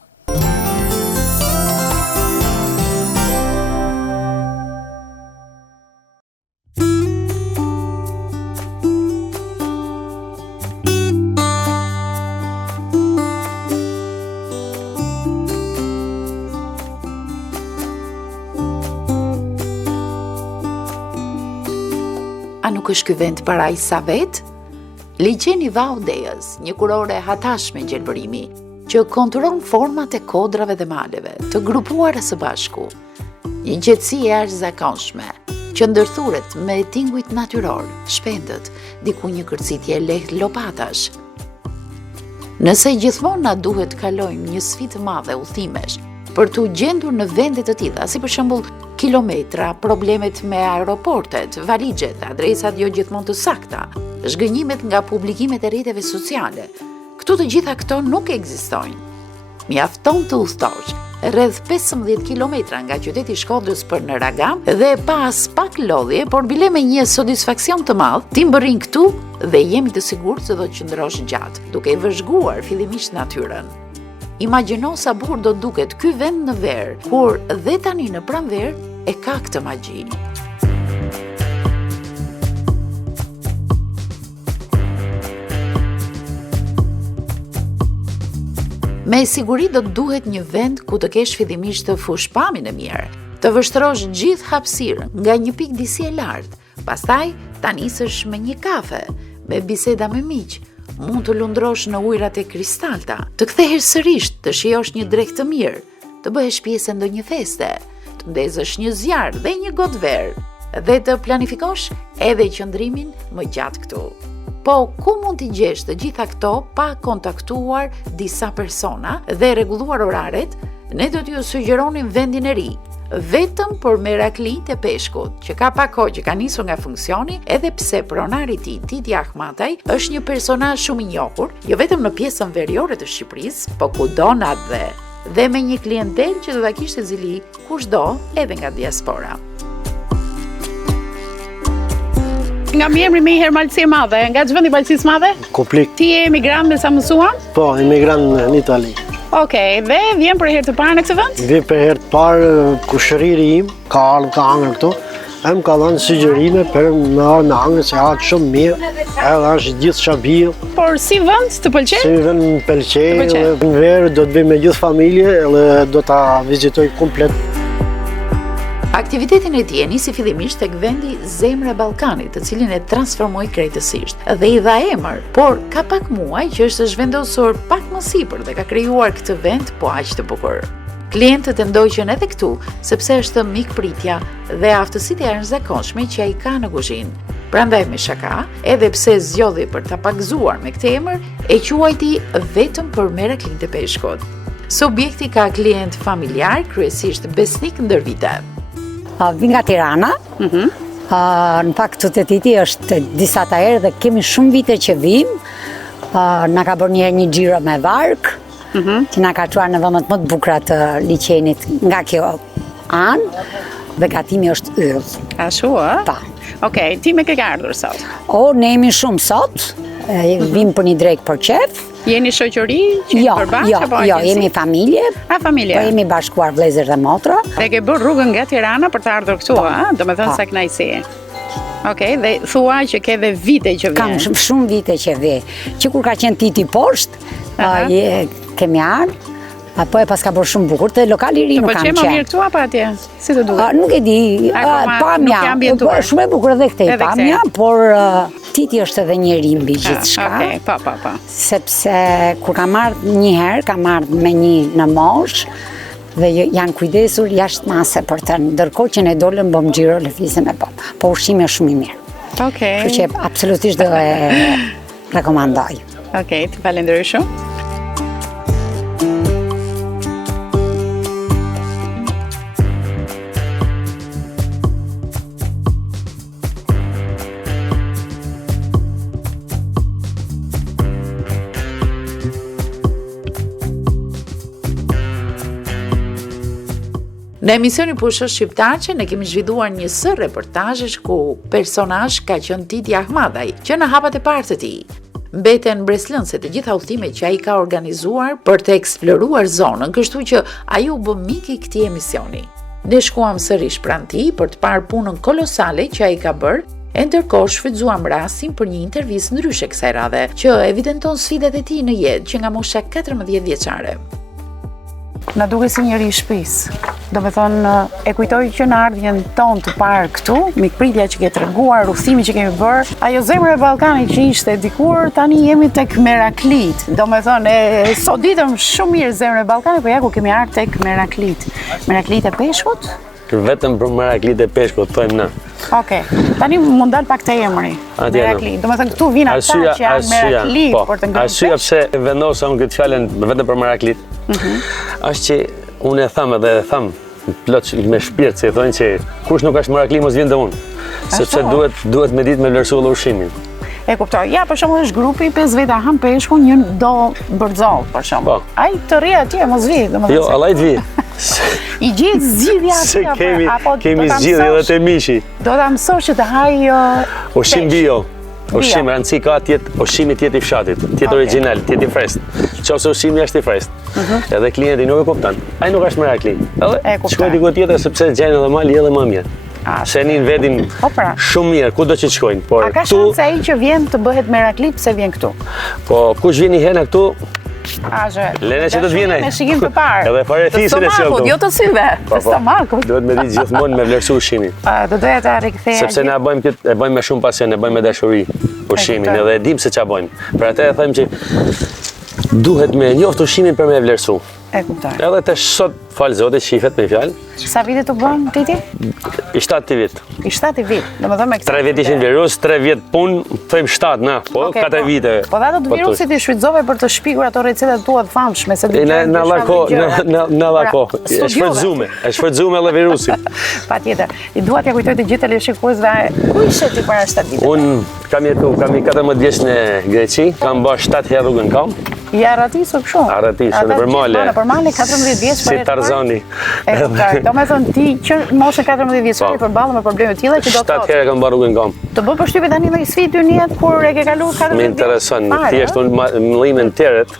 A nuk është ky vend paraj sa vet? Ligjeni Vaudejës, një kurore hatashme gjelbërimi, që konturon format e kodrave dhe maleve, të grupuara së bashku. Një gjatësi e jashtëzakonshme, që ndërthuret me tinguit natyror, shpendët, diku një kërcitje lehtë lopatash. Nëse gjithmonë na duhet kalojmë një sfidë të madhe udhëtimesh, për t'u gjendur në vende të tilla, si për shembull kilometra, problemet me aeroportet, valigjet, adresat jo gjithmonë të sakta, zhgënjimet nga publikimet e rrjeteve sociale. Këtu të gjitha këto nuk ekzistojnë. Mjafton të udhëtosh rreth 15 kilometra nga qyteti i Shkodrës për në Ragam dhe pas pak lodhje, por bile me një satisfaksion të madh, ti mbërrin këtu dhe jemi të sigurt se do të qëndrosh gjatë, duke i vëzhguar fillimisht natyrën. Imagjino sa bukur do duket ky vend në verë, kur dhe tani në pranverë e ka këtë magji. Me siguri do të duhet një vend ku të kesh fillimisht të fush pamjen e mirë, të vështrosh gjithë hapësirën nga një pikë disi e lartë, pastaj ta nisësh me një kafe, me biseda me miq, mund të lundrosh në ujrat e kristalta, të kthehesh sërish, të shijosh një drekë të mirë, të bëhesh pjesë ndonjë feste, të ndezësh një zjarr dhe një gotë verë, dhe të planifikosh edhe qëndrimin më gjatë këtu. Po, ku mund t'i gjesh të gjitha këto pa kontaktuar disa persona dhe rregulluar oraret, ne do t'ju sugjeronim vendin e ri, vetëm për Meraklit e Peshkut, që ka pak kohë që ka nisur nga funksioni, edhe pse pronari i tij, Titi Ahmataj, është një personazh shumë i njohur, jo vetëm në pjesën veriore të Shqipërisë, po kudo natëdhe, dhe me një klientel që do ta kishte zili kushdo, edhe nga diaspora. Nga mi emri me i herë malësi e madhe, nga që vendi malësisë madhe? Komplik. Ti je emigrant me sa mësuam? Po, emigrant në Itali. Okej, dhe vjen për herë të parë në këtë vend? Vjen për herë të parë, kushëriri im ka ardhur ka hangër këtu. Ai më ka dhënë sugjerime për me ardhur me hangër se ha shumë mirë, edhe është gjithë shabil. Por si vend të pëlqen? Si vend më pëlqej, në verë do të bëj me gjithë familje dhe do ta vizitoj komplet. Aktivitetin e tij nisi fillimisht tek vendi Zemra e Ballkanit, të cilin e transformoi krejtësisht dhe i dha emër, por ka pak muaj që është zhvendosur pak më sipër dhe ka krijuar këtë vend po aq të bukur. Klientët e ndoqën edhe këtu, sepse është mikpritja dhe aftësitë e jashtëzakonshme që ai ka në kuzhinë. Prandaj me shaka, edhe pse zgjodhi për ta pagzuar me këtë emër, e quajti vetëm për Meraklit e Peshkut. Subjekti ka klient familjar, kryesisht besnik ndër vite. Vin nga Tirana, në fakt të Titi është disa ta herë dhe kemi shumë vite që vim, na ka bërë një xhiro me vark, që na ka çuar në vendet më të bukura të liçenit nga kjo anë, dhe gatimi është yll. Ashtu, a? Pa. Okej, ti me ke ardhur sot? Ne jemi shumë sot, vim për një drekë për qef. Jeni shoqëri që përbashkë? Jo, jemi familje. Familje. Po jemi bashkuar vëllezër dhe motra. Dhe ke bërë rrugën nga Tirana për të ardhur këtu, a? Do me thënë sa kënaqësi. Okej, dhe thua që ke dhe vite që vjen. Kam shumë vite që vjen. Që kur ka qenë Titi poshtë, kemi ardhur. Po e pas ka bërë shumë bukur, të lokali i ri nuk kam qenë. Të pëlqen më mirë këtu apo atje? Si të duhet? Nuk e di, pamja, shumë e bukur edhe këtej pamja, por Titi është edhe njeri mbi gjithçka. Okej, pa. Sepse kur kam ardhur një herë, kam ardhur me një në mosh dhe janë kujdesur jashtë mase për të, ndërkohë që ne dolëm bëm xhiro lëvizje me botë. Po ushqimi është shumë i mirë. Okej. Kështu që absolutisht do e rekomandoj. Okej, të falenderoj shumë. Në emisioni Pushosh Shqiptarçe ne kemi zhvilluar një sër reportazhesh ku personazh ka qenë Titi Ahmataj, që në hapat e parë të tij mbeten mbreslënse të gjitha udhëtimet që ai ka organizuar për të eksploruar zonën, kështu që ai u bë mik i këtij emisioni. Ne shkuam sërish pranë tij për të parë punën kolosale që ai ka bërë, e ndërkohë shfrytzuam rastin për një intervistë ndryshe kësaj radhe, që evidenton sfidat e tij në jetë që nga mosha 14 vjeçare. Na duke si njëri i shtëpisë. Do me thonë, e kujtoj që në ardhjen tonë të parë këtu, mikpritja që ke treguar, udhëtimi që kemi bërë, ajo Zemra e Ballkanit që ishte dikur, tani jemi tek Meraklit. Do me thonë, sot ditëm shumë mirë Zemra e Ballkanit, po ja ku kemi ardhur tek Meraklit. Meraklit e Peshkut? Vetëm për Meraklit e Peshkut, thojmë në. Okej, tani mund dal pak te emri, Meraklit. Do me thënë, këtu vinë ata që janë Meraklit, për të ngrënë pesh. Arsyeja pse vendosa unë këtë fjalën vetëm për Meraklit, është që unë e tham edhe e tham plot me shpirt, se thonë që kush nuk është Merakli mos vjen te unë. Sepse duhet me ditë me vlerësuar ushqimin. E kuptoj. Ja, për shembull është grupi 5 veta han peshkun, një do bërzoll, për shembull. Ai të rri atje mos vi, domethënë. Jo, Allah të vi. I gjithë zgjidhja se kemi zgjidhje edhe te mishi. Do ta mësosh që të haj ushqim bio. Ushqim rëndësi ka tjetë ushqimi tjetë i fshatit, tjetë original, tjetë i frest. Qofse ushqimi është i frest. Edhe klienti nuk e kupton. Ai nuk është Merakli. Edhe shkoj diku tjetër sepse gjajnë edhe mali edhe më mirë. Shenin vendin shumë mirë, kudo që shkojnë. Por a ka shanse ai që vjen të bëhet Merakli pse vjen këtu? Po kush vjen një herë këtu? Lene që do të vjen ai. Me shikim të parë. Edhe fare fisin e sjellë. Jo të syve, të stomakut. Duhet me ditë gjithmonë me vlerësu ushqimin. Do doja ta rikthej. Sepse ne e bëjmë me shumë pasion, e bëjmë me dashuri. ushimin edhe e dim se ç'a bojnë. Për atë e them që duhet me njoftë ushimin për me vlerësu. E kuptoj. Edhe të sot falë zotit shifet me fjalë. Sa vite të bën Titi? I 7 vit. I 7 vit. Domethënë me 3 vjet ishin virus, 3 vjet punë, thojmë 7 na, po 4 vite. Po dhe ato të virusit i shfrytëzove për të shpikur ato recetat tua të famshme se në lako. E shfrytëzume edhe virusin. Patjetër. I dua t'ja kujtoj të gjithë teleshikuesve ku ishe ti para 7 viteve? Un kam 14 vjeç në Greqi, kam bërë 7 herë rrugën kam. I arratisur kështu. Arratisur në përmale. Në përmale 14 vjeç Si Tarzani. E kuptoj. Domethënë ti që moshën 14 vjeçare përballë me probleme të tilla që do të thotë. 7 herë kam bërë rrugën kam. Të bë përshtypje tani në sfidë në jetë kur e ke kaluar 14 vjeç. Më intereson, thjesht unë mëllimin tjerët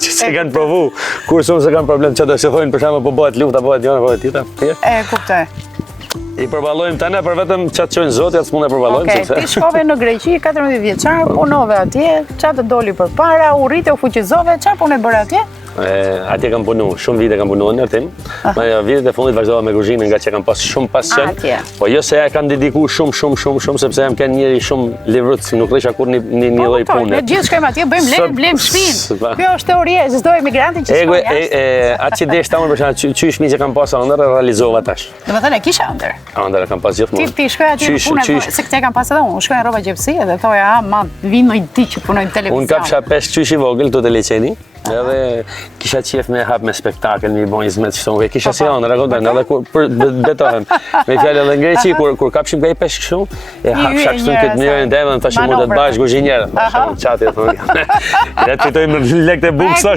që se kanë provu, kur shumë se kanë problem që do të thonë për shembull po bëhet lufta, bëhet njëra, bëhet tjetra. E kuptoj. I përballojmë tani për vetëm çat çojnë zoti, atë s'mund e përballojmë sepse. Ti shkove në Greqi 14 vjeçar, punove atje, çfarë të doli përpara, u rrite, u fuqizove, çfarë punë bëre atje? Atje kam punu, shumë vite kam punu në ndërtim. Vitet e fundit vazhdova me kuzhinën nga që kam pas shumë pasion. Po jo se ja kam dedikuar shumë sepse jam kanë njëri shumë livrut, nuk risha kur një lloj pune. Ne gjithë shkojmë atje, bëjmë blem shtëpinë. Kjo është teoria e çdo emigranti që shkon jashtë. Atë që desh tamam për shkak çysh mi që kam pas ëndër realizova tash. Domethënë e kisha ëndër. Ëndër kam pas gjithmonë. Ti shkoj atje në punë, se këtë kam pas edhe unë. Shkoj në rroba gjepsi dhe thoja, "Ma, vin një ditë që punoj në televizion." Unë kapsha 5 qysh i vogël tu te liçeni. Edhe kisha qef me hap me spektakël, me i bon izmet kështu. Kisha si ëndër, rakondën, edhe kur betohem. Me fjalë edhe në Greqi kur kapshim nga i pesh kështu, e hapsha kështu këtë mënyrën ndemën, thashë mund të bash kuzhinjer. Çati thonë. Ja fitojmë lekë të bukë sa.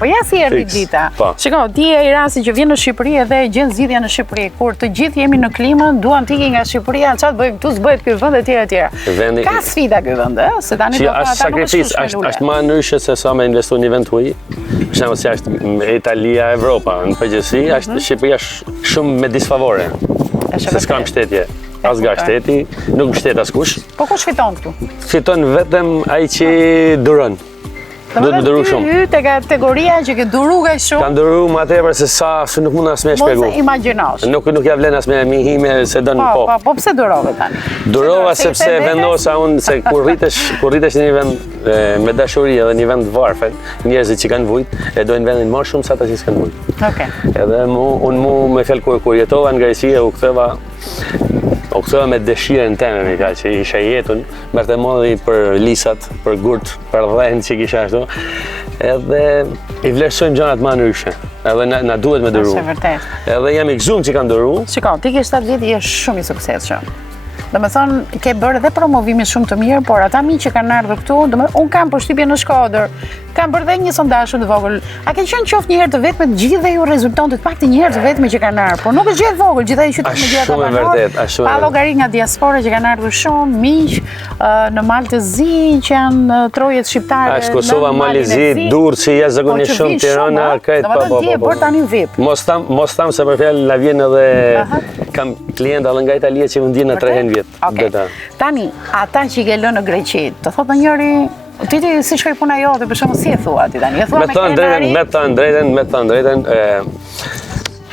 Po, ja si erdhi dita. Shiko, ti je i rasti që vjen në Shqipëri edhe e gjen zgjidhja në Shqipëri, kur të gjithë jemi në klimën, duam të ikim nga Shqipëria, çfarë bëjmë këtu, s'bëhet ky vend etj. Ka sfida ky vend, ë? Se tani do të ata nuk është më ndryshe se sa me investu një vend tuaj. Për shembull si është Italia, Evropa, në përgjithësi, është Shqipëria shumë me disfavore. Se s'kam shtetje. As nga shteti, nuk shtet askush. Po kush fiton këtu? Fiton vetëm ai që duron. Do të duru shumë. Ty te kategoria që ke duru kaq shumë. Kam duru më tepër se sa nuk mund as më shpjegoj. Mos e imagjinosh. Nuk ja vlen as me hime se don po. Po pse durove tani? Durova sepse vendosa unë se kur rritesh në një vend me dashuri edhe një vend të varfër, njerëzit që kanë vujt e dojnë vendin më shumë se ata që s'kan vujt. Okej. Edhe unë me fjalë kur jetova në Greqi u ktheva me dëshirën time me fjalë që isha jetën, merrte modhi për lisat, për gurt, për dhënë që kisha ashtu. Edhe i vlerësojmë gjërat më ndryshe. Edhe na duhet me duru. Është vërtet. Edhe jam i gëzuar që kanë duru. Shiko, ti ke 7 vjet, je shumë i suksesshëm. Domethënë ke bërë edhe promovimin shumë të mirë, por ata miq që kanë ardhur këtu, domethënë un kam përshtypje në Shkodër. Kam bërë edhe një sondazh të vogël. A ke qenë qoftë një herë të vetme të gjithë dhe ju rezultonte të paktën një herë të vetme që kanë ardhur, por nuk është gjë e vogël, gjithaj qytet me gjëra të vërtet. Pa llogari nga diaspora që kanë ardhur shumë miq në Maltëzi që janë trojet shqiptare. As Kosova, Malizi, Durrësi, jashtëzakonisht shumë Tirana, këtë po. Ti e bër tani VIP. Mos tham se për fjalë la vjen edhe kam klientë edhe nga Italia që më ndjen në 3 vjet. Tani, ata që i ke lënë në Greqi, të thotë njëri, ti si shkoj puna jote, për shembull si e thua ti tani? E thua me krenari? Me të drejtën,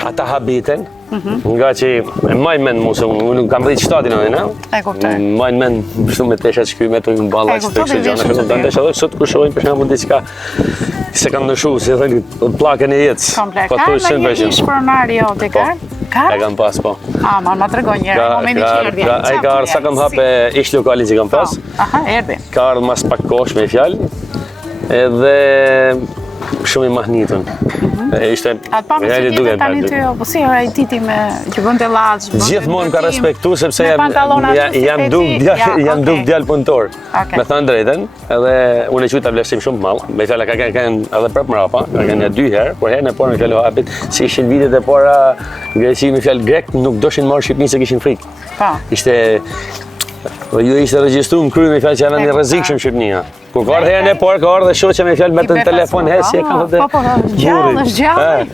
ata habiten, nga që e majnë mend mu se unë kam rritë shtatin edhe na. E kuptoj. Majnë mend shumë me tesha që me të balla që të kështë gjana. Të tesha dhe sot kur shohim për shembull diçka se kam ndryshuar, si thënë pllakën e jetës. Komplekt. Ka një ish pronari jote ka? E kam pas, po. Ma tregon njëherë, momentin që erdhi. Ai ka ardhur sa kam hapë ish lokalin që kam pas. Erdhi. Ka ardhur mas pak kohësh me fjalë. Edhe shumë i mahnitun. Ishte reali duke tani ty apo si ai Titi me që bënte llaç. Gjithmonë ka respektuar sepse jam duk djalë punëtor. Me thënë drejtën, edhe unë e quaj ta vlerësim shumë mall. Me fjalë ka kanë edhe prap mrapa, ka kanë 2 herë, por herën e parë me fjalë hapit, si ishin vitet e para Greqi me fjalë grek nuk doshin marrë Shqipërinë se kishin frikë. Po. Ishte ju ishte regjistruar në krye me fjalë që janë në rrezik shumë Shqipënia. Kur ka ardhë herën e parë, ka ardhë dhe shoqja me fjalë me të në telefon, hesi e ka thotë. Po, gjallë, është gjallë.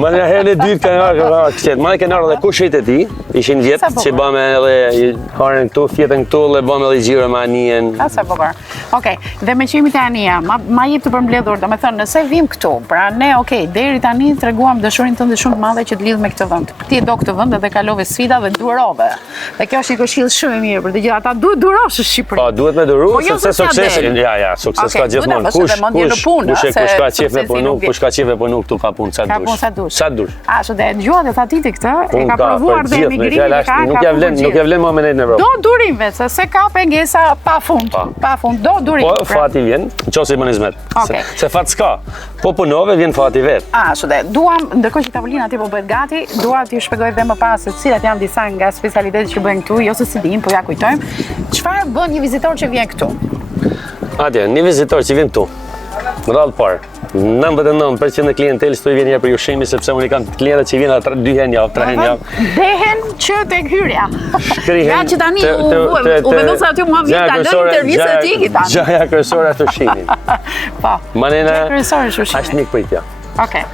Më në herën e dytë kanë ardhë kështet. Më kanë ardhë dhe kushrit e ti, ishin vjetë, që bëme edhe harën këtu, fjetën këtu, dhe bëme edhe gjiro me anijen. A sa bukur. Okej, dhe me qimi të ania, ma jep të përmbledhur, do me thënë, nëse vim këtu, pra ne, deri tani treguam dëshurin tënde shumë të madhe që të lidh me këtë vend. Ti e do këtë vend dhe kalove sfida dhe durove. Dhe kjo është një këshill shumë i mirë për të gjithë ata, duhet durosh në Shqipëri. Po, duhet me duru, sepse suksesi, sukses ka gjithmonë. Kush ka qef me punu, kush ka qef me punu këtu ka punë sa dush. Sa dush. Ashtu dhe dëgjua dhe tha titi këtë, e ka provuar dhe emigrimin ka Nuk ja vlen më menet në Evropë. Do durimve, se ka pengesa pa fund. Pa fund, do durim. Po, fati vjen, nëse më nizmet. Se fat s'ka. Po punove vjen fati vet. Ashtu dhe duam, ndërkohë që tavolina ti po bëhet gati, dua t'ju shpjegoj dhe më pas se cilat janë disa nga specialitetet që bëjnë këtu, jo se si dim, po ja kujtojmë. Çfarë bën një vizitor që vjen këtu? Atje, një vizitor që vjen këtu. Radhë parë. 99% e klientelës të i vjen një për ushqimi, sepse unë i kam klientët që i vjen 2 herë në javë, 3 herë në javë. Dehen që tek hyrja. Shkrihen. Ja që tani u vendosa aty mua vjen ta lënë intervistën e tij tani. Gjaja kryesore është ushqimi. Po. Manena kryesore është ushqimi. është mik pritja. Okej.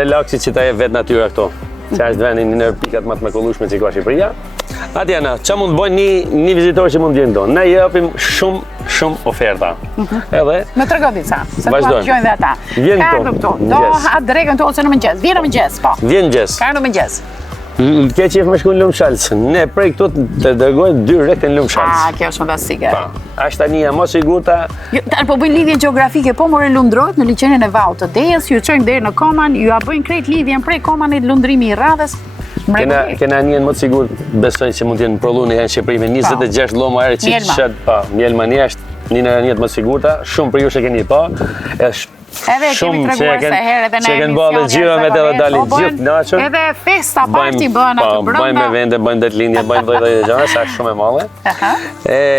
Relaksi që ta jep vetë natyra këto. Që është vendi një nërë pikat më të mrekullueshme që ka Shqipëria. Atjena, që mund bëjnë një vizitor që mund vjen do? Ne japim shumë oferta. Edhe? Me trego disa, se tu gjojnë dhe ata. Vjen këtu. Do ha drekën këtu ose në mëngjes. Vjen në mëngjes, po. Vjen mëngjes. Ka në mëngjes. Ke qef me shku në Lumshalc. Ne prej këtu të dërgojnë direkt në Lumshalc. Kjo është fantastike. Ashtë tani më sigurta. Po bëjnë lidhjen gjeografike, po more lundrojt në liçenin e Vaut të Dejes, ju çojnë deri në Koman, ju a bëjnë krejt lidhjen prej Komanit, lundrimi i radhës. Kena njën më të sigur, besoj që mund t'jenë prollu në Shqipëri me 26 loma erë që qëtë, mjelma një është një në njët më të sigurta, shumë për ju që keni pa, edhe kemi treguar se herë edhe në emisionet gjiro me të dhe dalin gjithë nachën. Edhe festa party bëhen atë brenda. Bëjmë me vende, bëjmë detlindje, bëjmë dhe gjana, sa është shumë e madhe.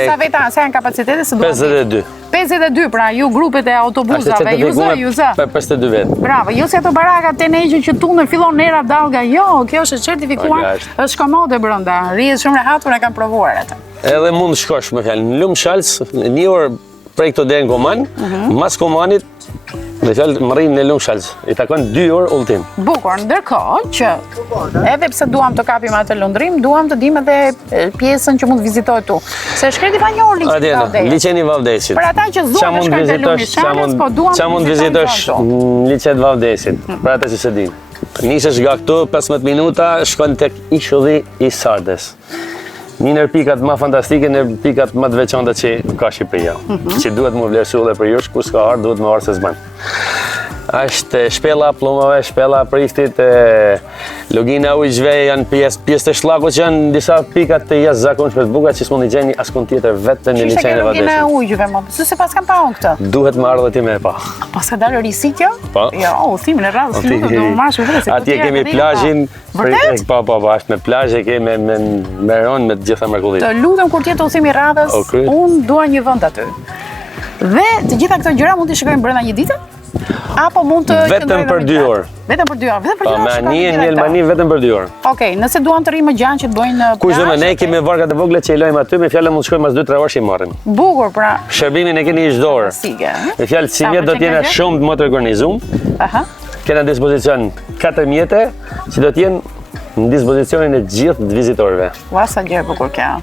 Sa veta, sa janë kapacitetet së duhet? 52. 52, pra ju grupet e autobusave, ju zë. 52 vetë. Bravo, jo si ato barakat të nejgjën që tunën fillon era dalga, jo, kjo është certifikuar, është komode brenda, rrihet shumë rehatur, e kam provuar atë. Edhe mund shkosh me fjalë, në Lumshalc, një orë prej këto deri në Koman, mas Komanit, dhe fjalë më rrinë në Lumshalc, i takon 2 orë udhëtim. Bukur, ndërkohë që edhe pse duam të kapim atë lundrim, duam të dim edhe pjesën që mund të vizitohet tu. Se shkreti pa një orë liçeni Valldesit. Liçeni Valldesit. Për ata që zgjuan të shkojnë te Lumshalc, po duam të mund vizitosh liçet Valldesit, për ata që se dinë. Nisesh nga këtu 15 minuta, shkon tek Ishulli i Sardes. Një nër pikat më fantastike, nër pikat më të veçanta që ka Shqipëria. Që duhet më vlerësu dhe për jush, kur s'ka ardhë, duhet më ardhë se s'ban. Ashtë shpela plumave, shpela priftit, logina ujgjve, janë pjesë të shlakut që janë disa pikat të jashtëzakonshme të bukura që s'mund i gjeni askund tjetër vetëm në liçenin e Valldesit. Logina ujgjve, më se pas kam pa unë këtë. Duhet më ardhë ti me e pa. Pas ka dalë risi kjo? Po. Jo, udhimin e radhës nuk do të marrësh vetë. Atje kemi plazhin. Vërtet? Po, është me plazhe kemi me ron me të gjitha mrekullitë. Të lutem kur tjetë udhimi i radhës, unë dua një vend aty. Dhe të gjitha këto gjëra mund t'i shikojmë brenda një dite? Apo mund të vetëm për 2 orë. Vetëm për 2 orë. Vetëm për 2 orë. Me anijen një Elmani vetëm për 2 orë. Okej, nëse duan të rrimë gjanë që të bëjnë kush do ne kemi vargat e vogla që i lojmë aty, me fjalë mund të shkojmë mas 2-3 orë që i marrim. Bukur, pra. Shërbimin e keni çdo orë. Me fjalë si mjet do të jenë shumë më të organizuar. Aha. Kena në dispozicion 4 mjete që do të jenë në dispozicionin e gjithë të vizitorëve. Ua, sa gjë e bukur kjo.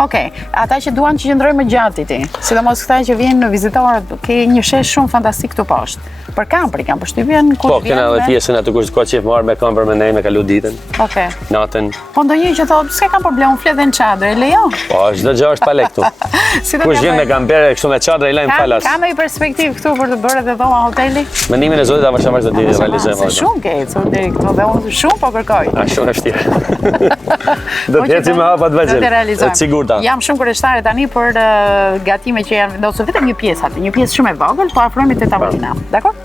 Okej, ata që duan që qëndrojnë më gjatë ti, sidomos këta që vijnë në vizitorët, ke një shesh shumë fantastik këtu poshtë. Për kampër i kam përshtypjen kur vjen. Po, kena edhe pjesën aty kur ka qef marr me kampër me ne me kalu ditën. Okej. Natën. Po ndonjë që thotë, s'ka kam problem, unë flet dhe në çadër, e lejon? Po, çdo gjë është pa lek këtu. Kush vjen me kampere kështu me çadër i lajm falas. Ka ndonjë perspektivë këtu për të bërë edhe dhoma hoteli? Mendimin e Zotit avash do t'i realizojmë. Shumë ke ecur deri këtu dhe unë shumë po kërkoj. Është shumë e vështirë. Do të ecim me hapa të vëzhgjë. Sigurta. Jam shumë kurioztare tani për gatimet që janë vendosur vetëm një pjesë aty, një pjesë shumë e vogël, po afrohemi te tavolina. Dakor?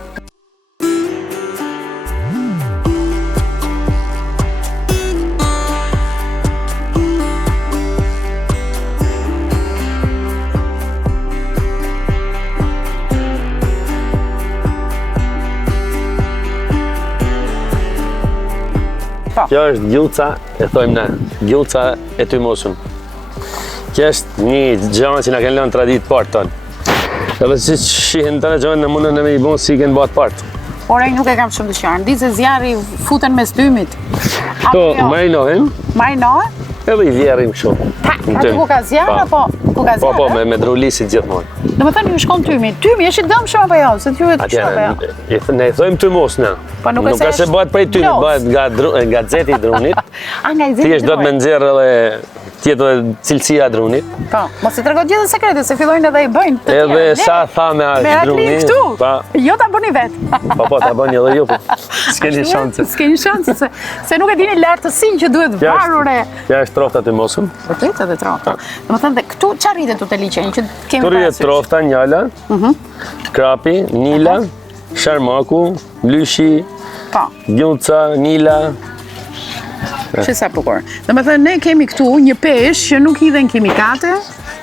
Kjo është gjuca, e thojmë ne, gjuca e ty mosën. Kjo është një gjëma që na kanë lënë traditë parë tonë. Edhe si shihen të në në mundën e me i bon si kënë batë partë. Por ai nuk e kam shumë të qartë. Ndi se zjarri futen mes dymit. To marinohen, Marinohen? edhe i vjerim shumë. Aty ku ka zjarr apo ku ka zjarr? Po, me drulisit gjithmonë. Domethënë ju shkon tymi. Tymi është i dëmshëm apo jo? Se tyhet Atje, kështu apo jo? ne i thojmë tymos në. Po nuk ka se bëhet prej tymi, bëhet nga zeti i drunit. Nga i zeti. Thjesht do të me nxjerrë edhe tjetër cilësia e drunit. Po, mos i tregoj gjithë sekretet se fillojnë edhe i bëjnë të tjerë. Edhe sa tha me Meraklin drunit. këtu. Jo ta bëni vetë. Po, ta bëni edhe ju. S'keni shanse. S'keni shanse se nuk e dini lartësinë që duhet varur e. Ja është trofta të mosëm. Vërtet edhe trofta. Domethënë këtu çfarë rritet te liçeni që kemi Këtu rritet trofta, njala, krapi, nila, sharmaku, blyshi, Po. gjunca, nila. Që sa bukur. Domethënë ne kemi këtu një peshë që nuk hidhen kimikate,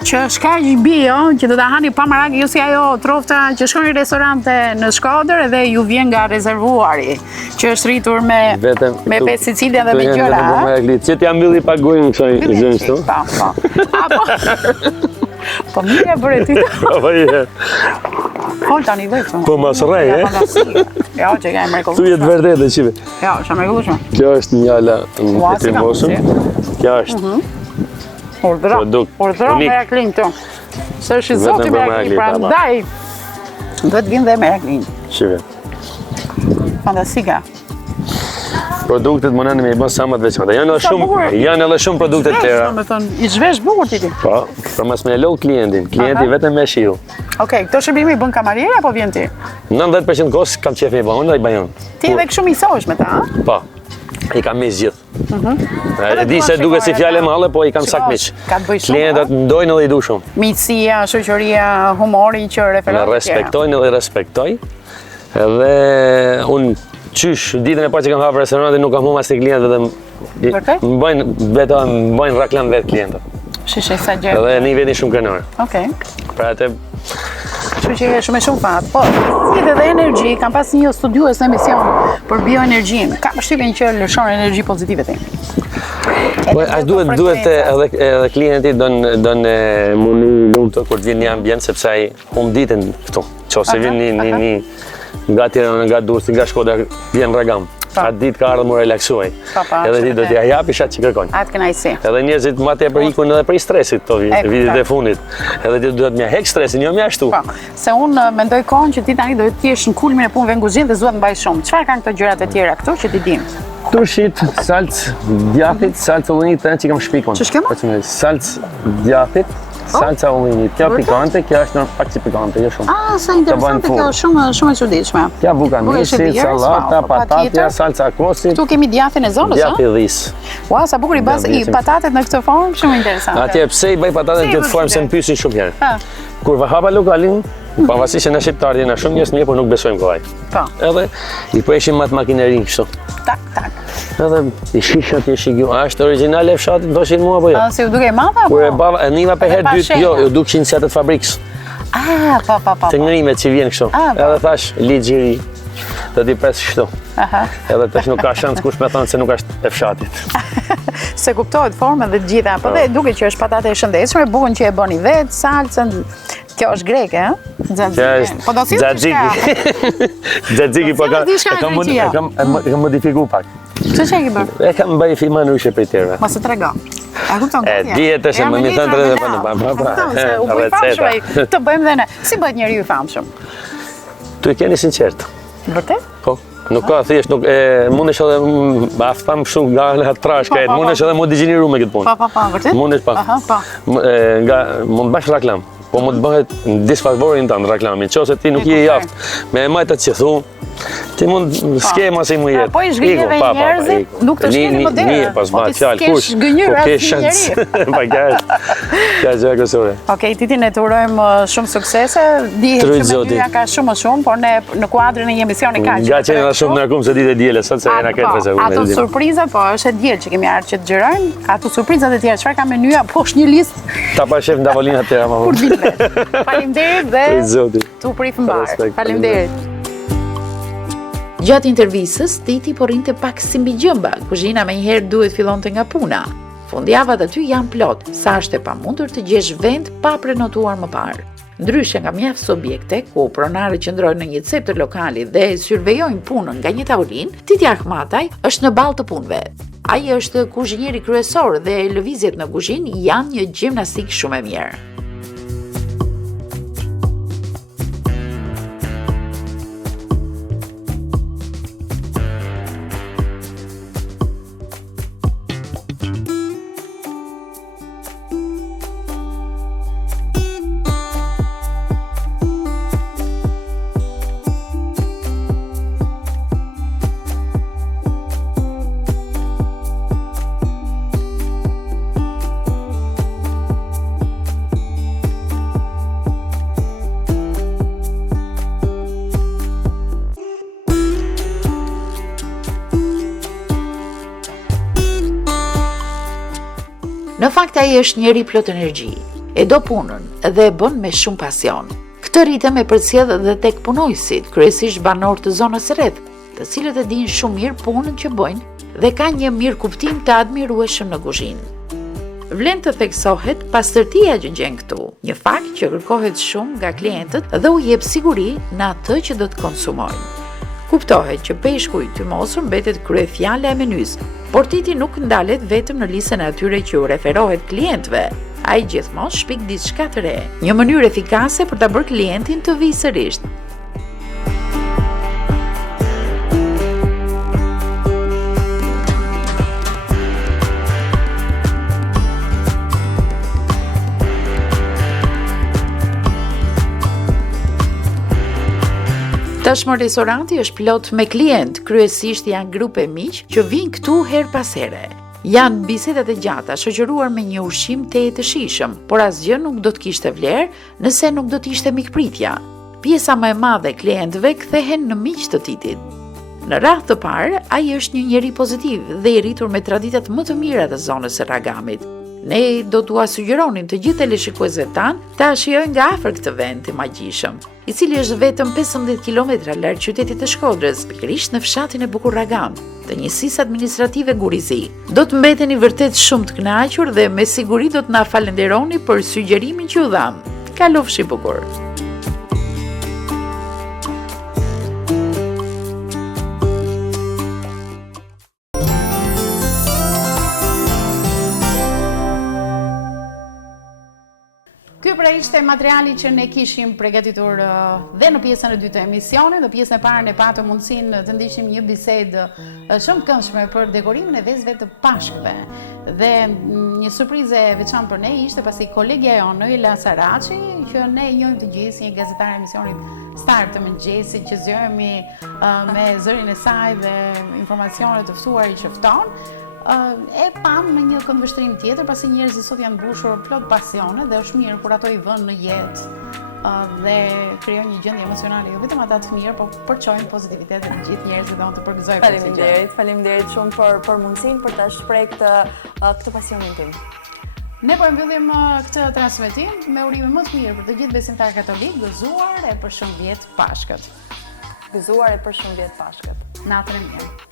që është kaq bio që do ta hani pa marak, jo si ajo trofta që shkon në restorante në Shkodër edhe ju vjen nga rezervuari, që është rritur me pesticide dhe me gjëra. Që t'ja mbylli paguajnë kësaj gjën këtu. Po mirë e bëre ti. Po je. Fol tani vetë. Po mos rrej, Jo, që ka mrekullueshme. Tu jetë vërtetë qive. Jo, është mrekullueshme. Kjo është njala e trimosëm. Kjo është Urdhëro Meraklin këtu. Se është i zoti Meraklin, prandaj duhet vinë dhe Meraklin. Shive. Fantastika. Produktet më nënë me i bën sa më të veçanta. Janë edhe shumë produkte të tjera. I zhvesh bukur ti. Po, për mas me lodh klientin. Klienti vetëm me shiu. Okej, këto shërbime i bën kamarieri apo vjen ti? 90% kohës kam qef me i bën, unë dhe i bajon. Ti edhe kështu misohesh me ta, a? Po, i kam mis gjithë. E di se duke si fjale malle, po i kam sak miq. Klientët ndojnë edhe i du shumë. Miqësia, shoqëria, humori që referohet. Me respektojnë edhe respektoj. Edhe unë qysh, ditën e parë që kam hapur restorantin nuk kam humbur as te klientët dhe më bëjnë reklam vetë klientët. Shishe sa gjë. Edhe një veti shumë krenar. Okej. Pra atë Kështu që e shumë fat. Po, si edhe energji, kam pas një studiues në emision për bioenergjinë. Kam përshtypjen që lëshon energji pozitive ti. Po, as duhet edhe klienti don mundi lumtur kur të vjen në ambient sepse ai humb ditën këtu. Qose vjen një nga Tirana, nga Durrësi, nga Shkodra, vjen rregam. Atë ditë ka ardhur më relaksuaj. Edhe ti do t'ja japish atë që kërkon. Atë kënaqësi. Edhe njerëzit më tepër ikun edhe prej stresit këto vitet e fundit. Edhe ti duhet më heq stresin, jo më ashtu. Po. Se unë mendoj kohën që ti tani do të jesh në kulmin e punëve në kuzhinë dhe zuat mbaj shumë. Çfarë kanë këto gjërat e tjera këtu që ti dim? Turshit, salcë djathit, salcë ullinit të që kam shpikon. Që shkema? Salcë djathit, salca ullinit. Kjo pikante, kjo është në pak që pikante, jo shumë. Sa interesante, kjo shumë e çuditshme. Kjo bukanisi, salata, patatja, salca kosit. Këtu kemi djathin e zonës, a? Djathi dhis. Ua, sa bukur i bas i patatet në këtë formë, shumë interesante. Atje pse i bëj patatet në këtë formë se më pyesin shumë herë. Kur hapa lokalin, pavarësisht se në shqiptar jena shumë njerëz mirë, por nuk besojmë kollaj. Po. Edhe i preshim atë makinerin kështu. Tak. Edhe i shishat, a është origjinale e fshatit, doshin mua apo jo? Si u duke e madhe apo? Kur e bava, e niva për herë dytë, jo, u duk qenë si atë të fabrikës. Po. Të ngrimet që vjen kështu. Edhe thash, ligji i ri, do t'i pres kështu. Edhe tash nuk ka shans kush me thonë se nuk është e fshatit. Se kuptohet formën dhe të gjitha, po dhe duke që është patate e shëndetshme, bukën që e bëni vetë, salcën. Kjo është greke, Xhaxhiki. Po do si Xhaxhiki po e kam modifikuar pak. Ç'e ke bërë? E kam bëj filma ndryshe prej tjerëve. Mos e trego. A kupton këtë? Dihet se më thënë edhe pa. Të bëjmë dhe ne. Si bëhet njeriu i famshëm? Tu e keni sinqert. Vërtet? Po. Nuk ka thjesht, nuk mundesh edhe aftam shumë nga trashka, mundesh edhe mund të gjiniru me këtë punë. Po, vërtet? Mundesh pa. Mund bash reklam. Po mund të bëhet në disfavorin tënd reklamin, nëse ti nuk je i aftë me majtat që thu, ti mund skema si mu jetë. Po i zgjidhjeve njerëzit, nuk të shkeni modele. Nije, pas ma fjalë, kush, po ke shansë. Pa kja gjë kësore. Okej, Titi, ne të urojmë shumë suksese. Dihet që mënyra ka shumë më shumë, por ne në kuadrin e një emisioni ka që. Nga qenë edhe shumë në akumë se ditë e djele, sot se e në këtë se ato surpriza, po është e djelë që kemi arë që të gjërojnë. Ato surprizat e tjera, çfarë ka menyja, po është një listë. Ta pa shef ndavolina tjera ma vonë. Faleminderit dhe tu prit mbar. Faleminderit. Gjatë intervistës, Titi po rinte pak si mbi gjëmba, kuzhina menjëherë duhet fillonte nga puna. Fundjavat aty janë plot, sa është e pamundur të gjesh vend pa prenotuar më parë. Ndryshe nga mjaft objekte ku pronarët qëndrojnë në një cep të lokali dhe survejojnë punën nga një tavolinë, Titi Ahmataj është në ballë të punëve. Ai është kuzhinieri kryesor dhe lëvizjet në kuzhinë janë një gjimnastik shumë e mirë. Në fakt ai është njeri plot energji, e do punën dhe e bën me shumë pasion. Këtë ritëm e përcjell dhe tek punojësit, kryesisht banor të zonës së rreth, të cilët e dinë shumë mirë punën që bëjnë dhe kanë një mirë kuptim të admirueshëm në kuzhinë. Vlen të theksohet pastërtia që gjen këtu, një fakt që kërkohet shumë nga klientët dhe u jep siguri në atë që do të konsumojnë. Kuptohet që peshku i tymosur mbetet kryefjala e menys, por Titi nuk ndalet vetëm në listën e atyre që u referohet klientëve. Ai gjithmonë shpik diçka të re, një mënyrë efikase për ta bërë klientin të vijë sërish. Tashmë restoranti është plot me klient, kryesisht janë grupe miq që vinë këtu her pas here. Janë bisedat e gjata shoqëruar me një ushqim të shijshëm, por asgjë nuk do të kishte vlerë nëse nuk do të ishte mikpritja. Pjesa më e madhe e klientëve kthehen në miq të Titit. Në radhë të parë, ai është një njeri pozitiv dhe i rritur me traditat më të mira të zonës së Ragamit. Ne do t'ua sugjeronim të gjithë teleshikuesve tanë ta shijojnë nga afër këtë vend të magjishëm, i cili është vetëm 15 kilometra larg qytetit të Shkodrës, pikërisht në fshatin e bukur Ragam, të njësisë administrative Gurizi. Do të mbeteni vërtet shumë të kënaqur dhe me siguri do të na falenderoni për sugjerimin që u dham. Kalofshi bukur. Ky pra ishte materiali që ne kishim përgatitur dhe në pjesën e dytë të emisionit. Në pjesën e parë ne patëm mundësinë të ndiqnim një bisedë shumë të këndshme për dekorimin e vezëve të Pashkëve. Dhe një surprizë e veçantë për ne ishte pasi kolegja jonë Noela Saraçi, që ne e njohim të gjithë si një gazetare e emisionit Start të mëngjesit, që zgjohemi me zërin e saj dhe informacione të ftuar i qofton. E pam në një këndvështrim tjetër, pasi njerëzit sot janë mbushur plot pasione dhe është mirë kur ato i vënë në jetë dhe krijojnë një gjendje emocionale, jo vetëm ata të mirë, por përçojnë pozitivitetin të gjithë njerëzit dhe unë të përgëzoj për këtë gjë. Faleminderit shumë për mundësinë për ta shprehur këtë pasionin tim. Ne po e mbyllim këtë transmetim me urime më të mirë për të gjithë besimtarët katolik, gëzuar e përshëndjet Pashkët. Gëzuar e përshëndjet Pashkët. Natën e mirë.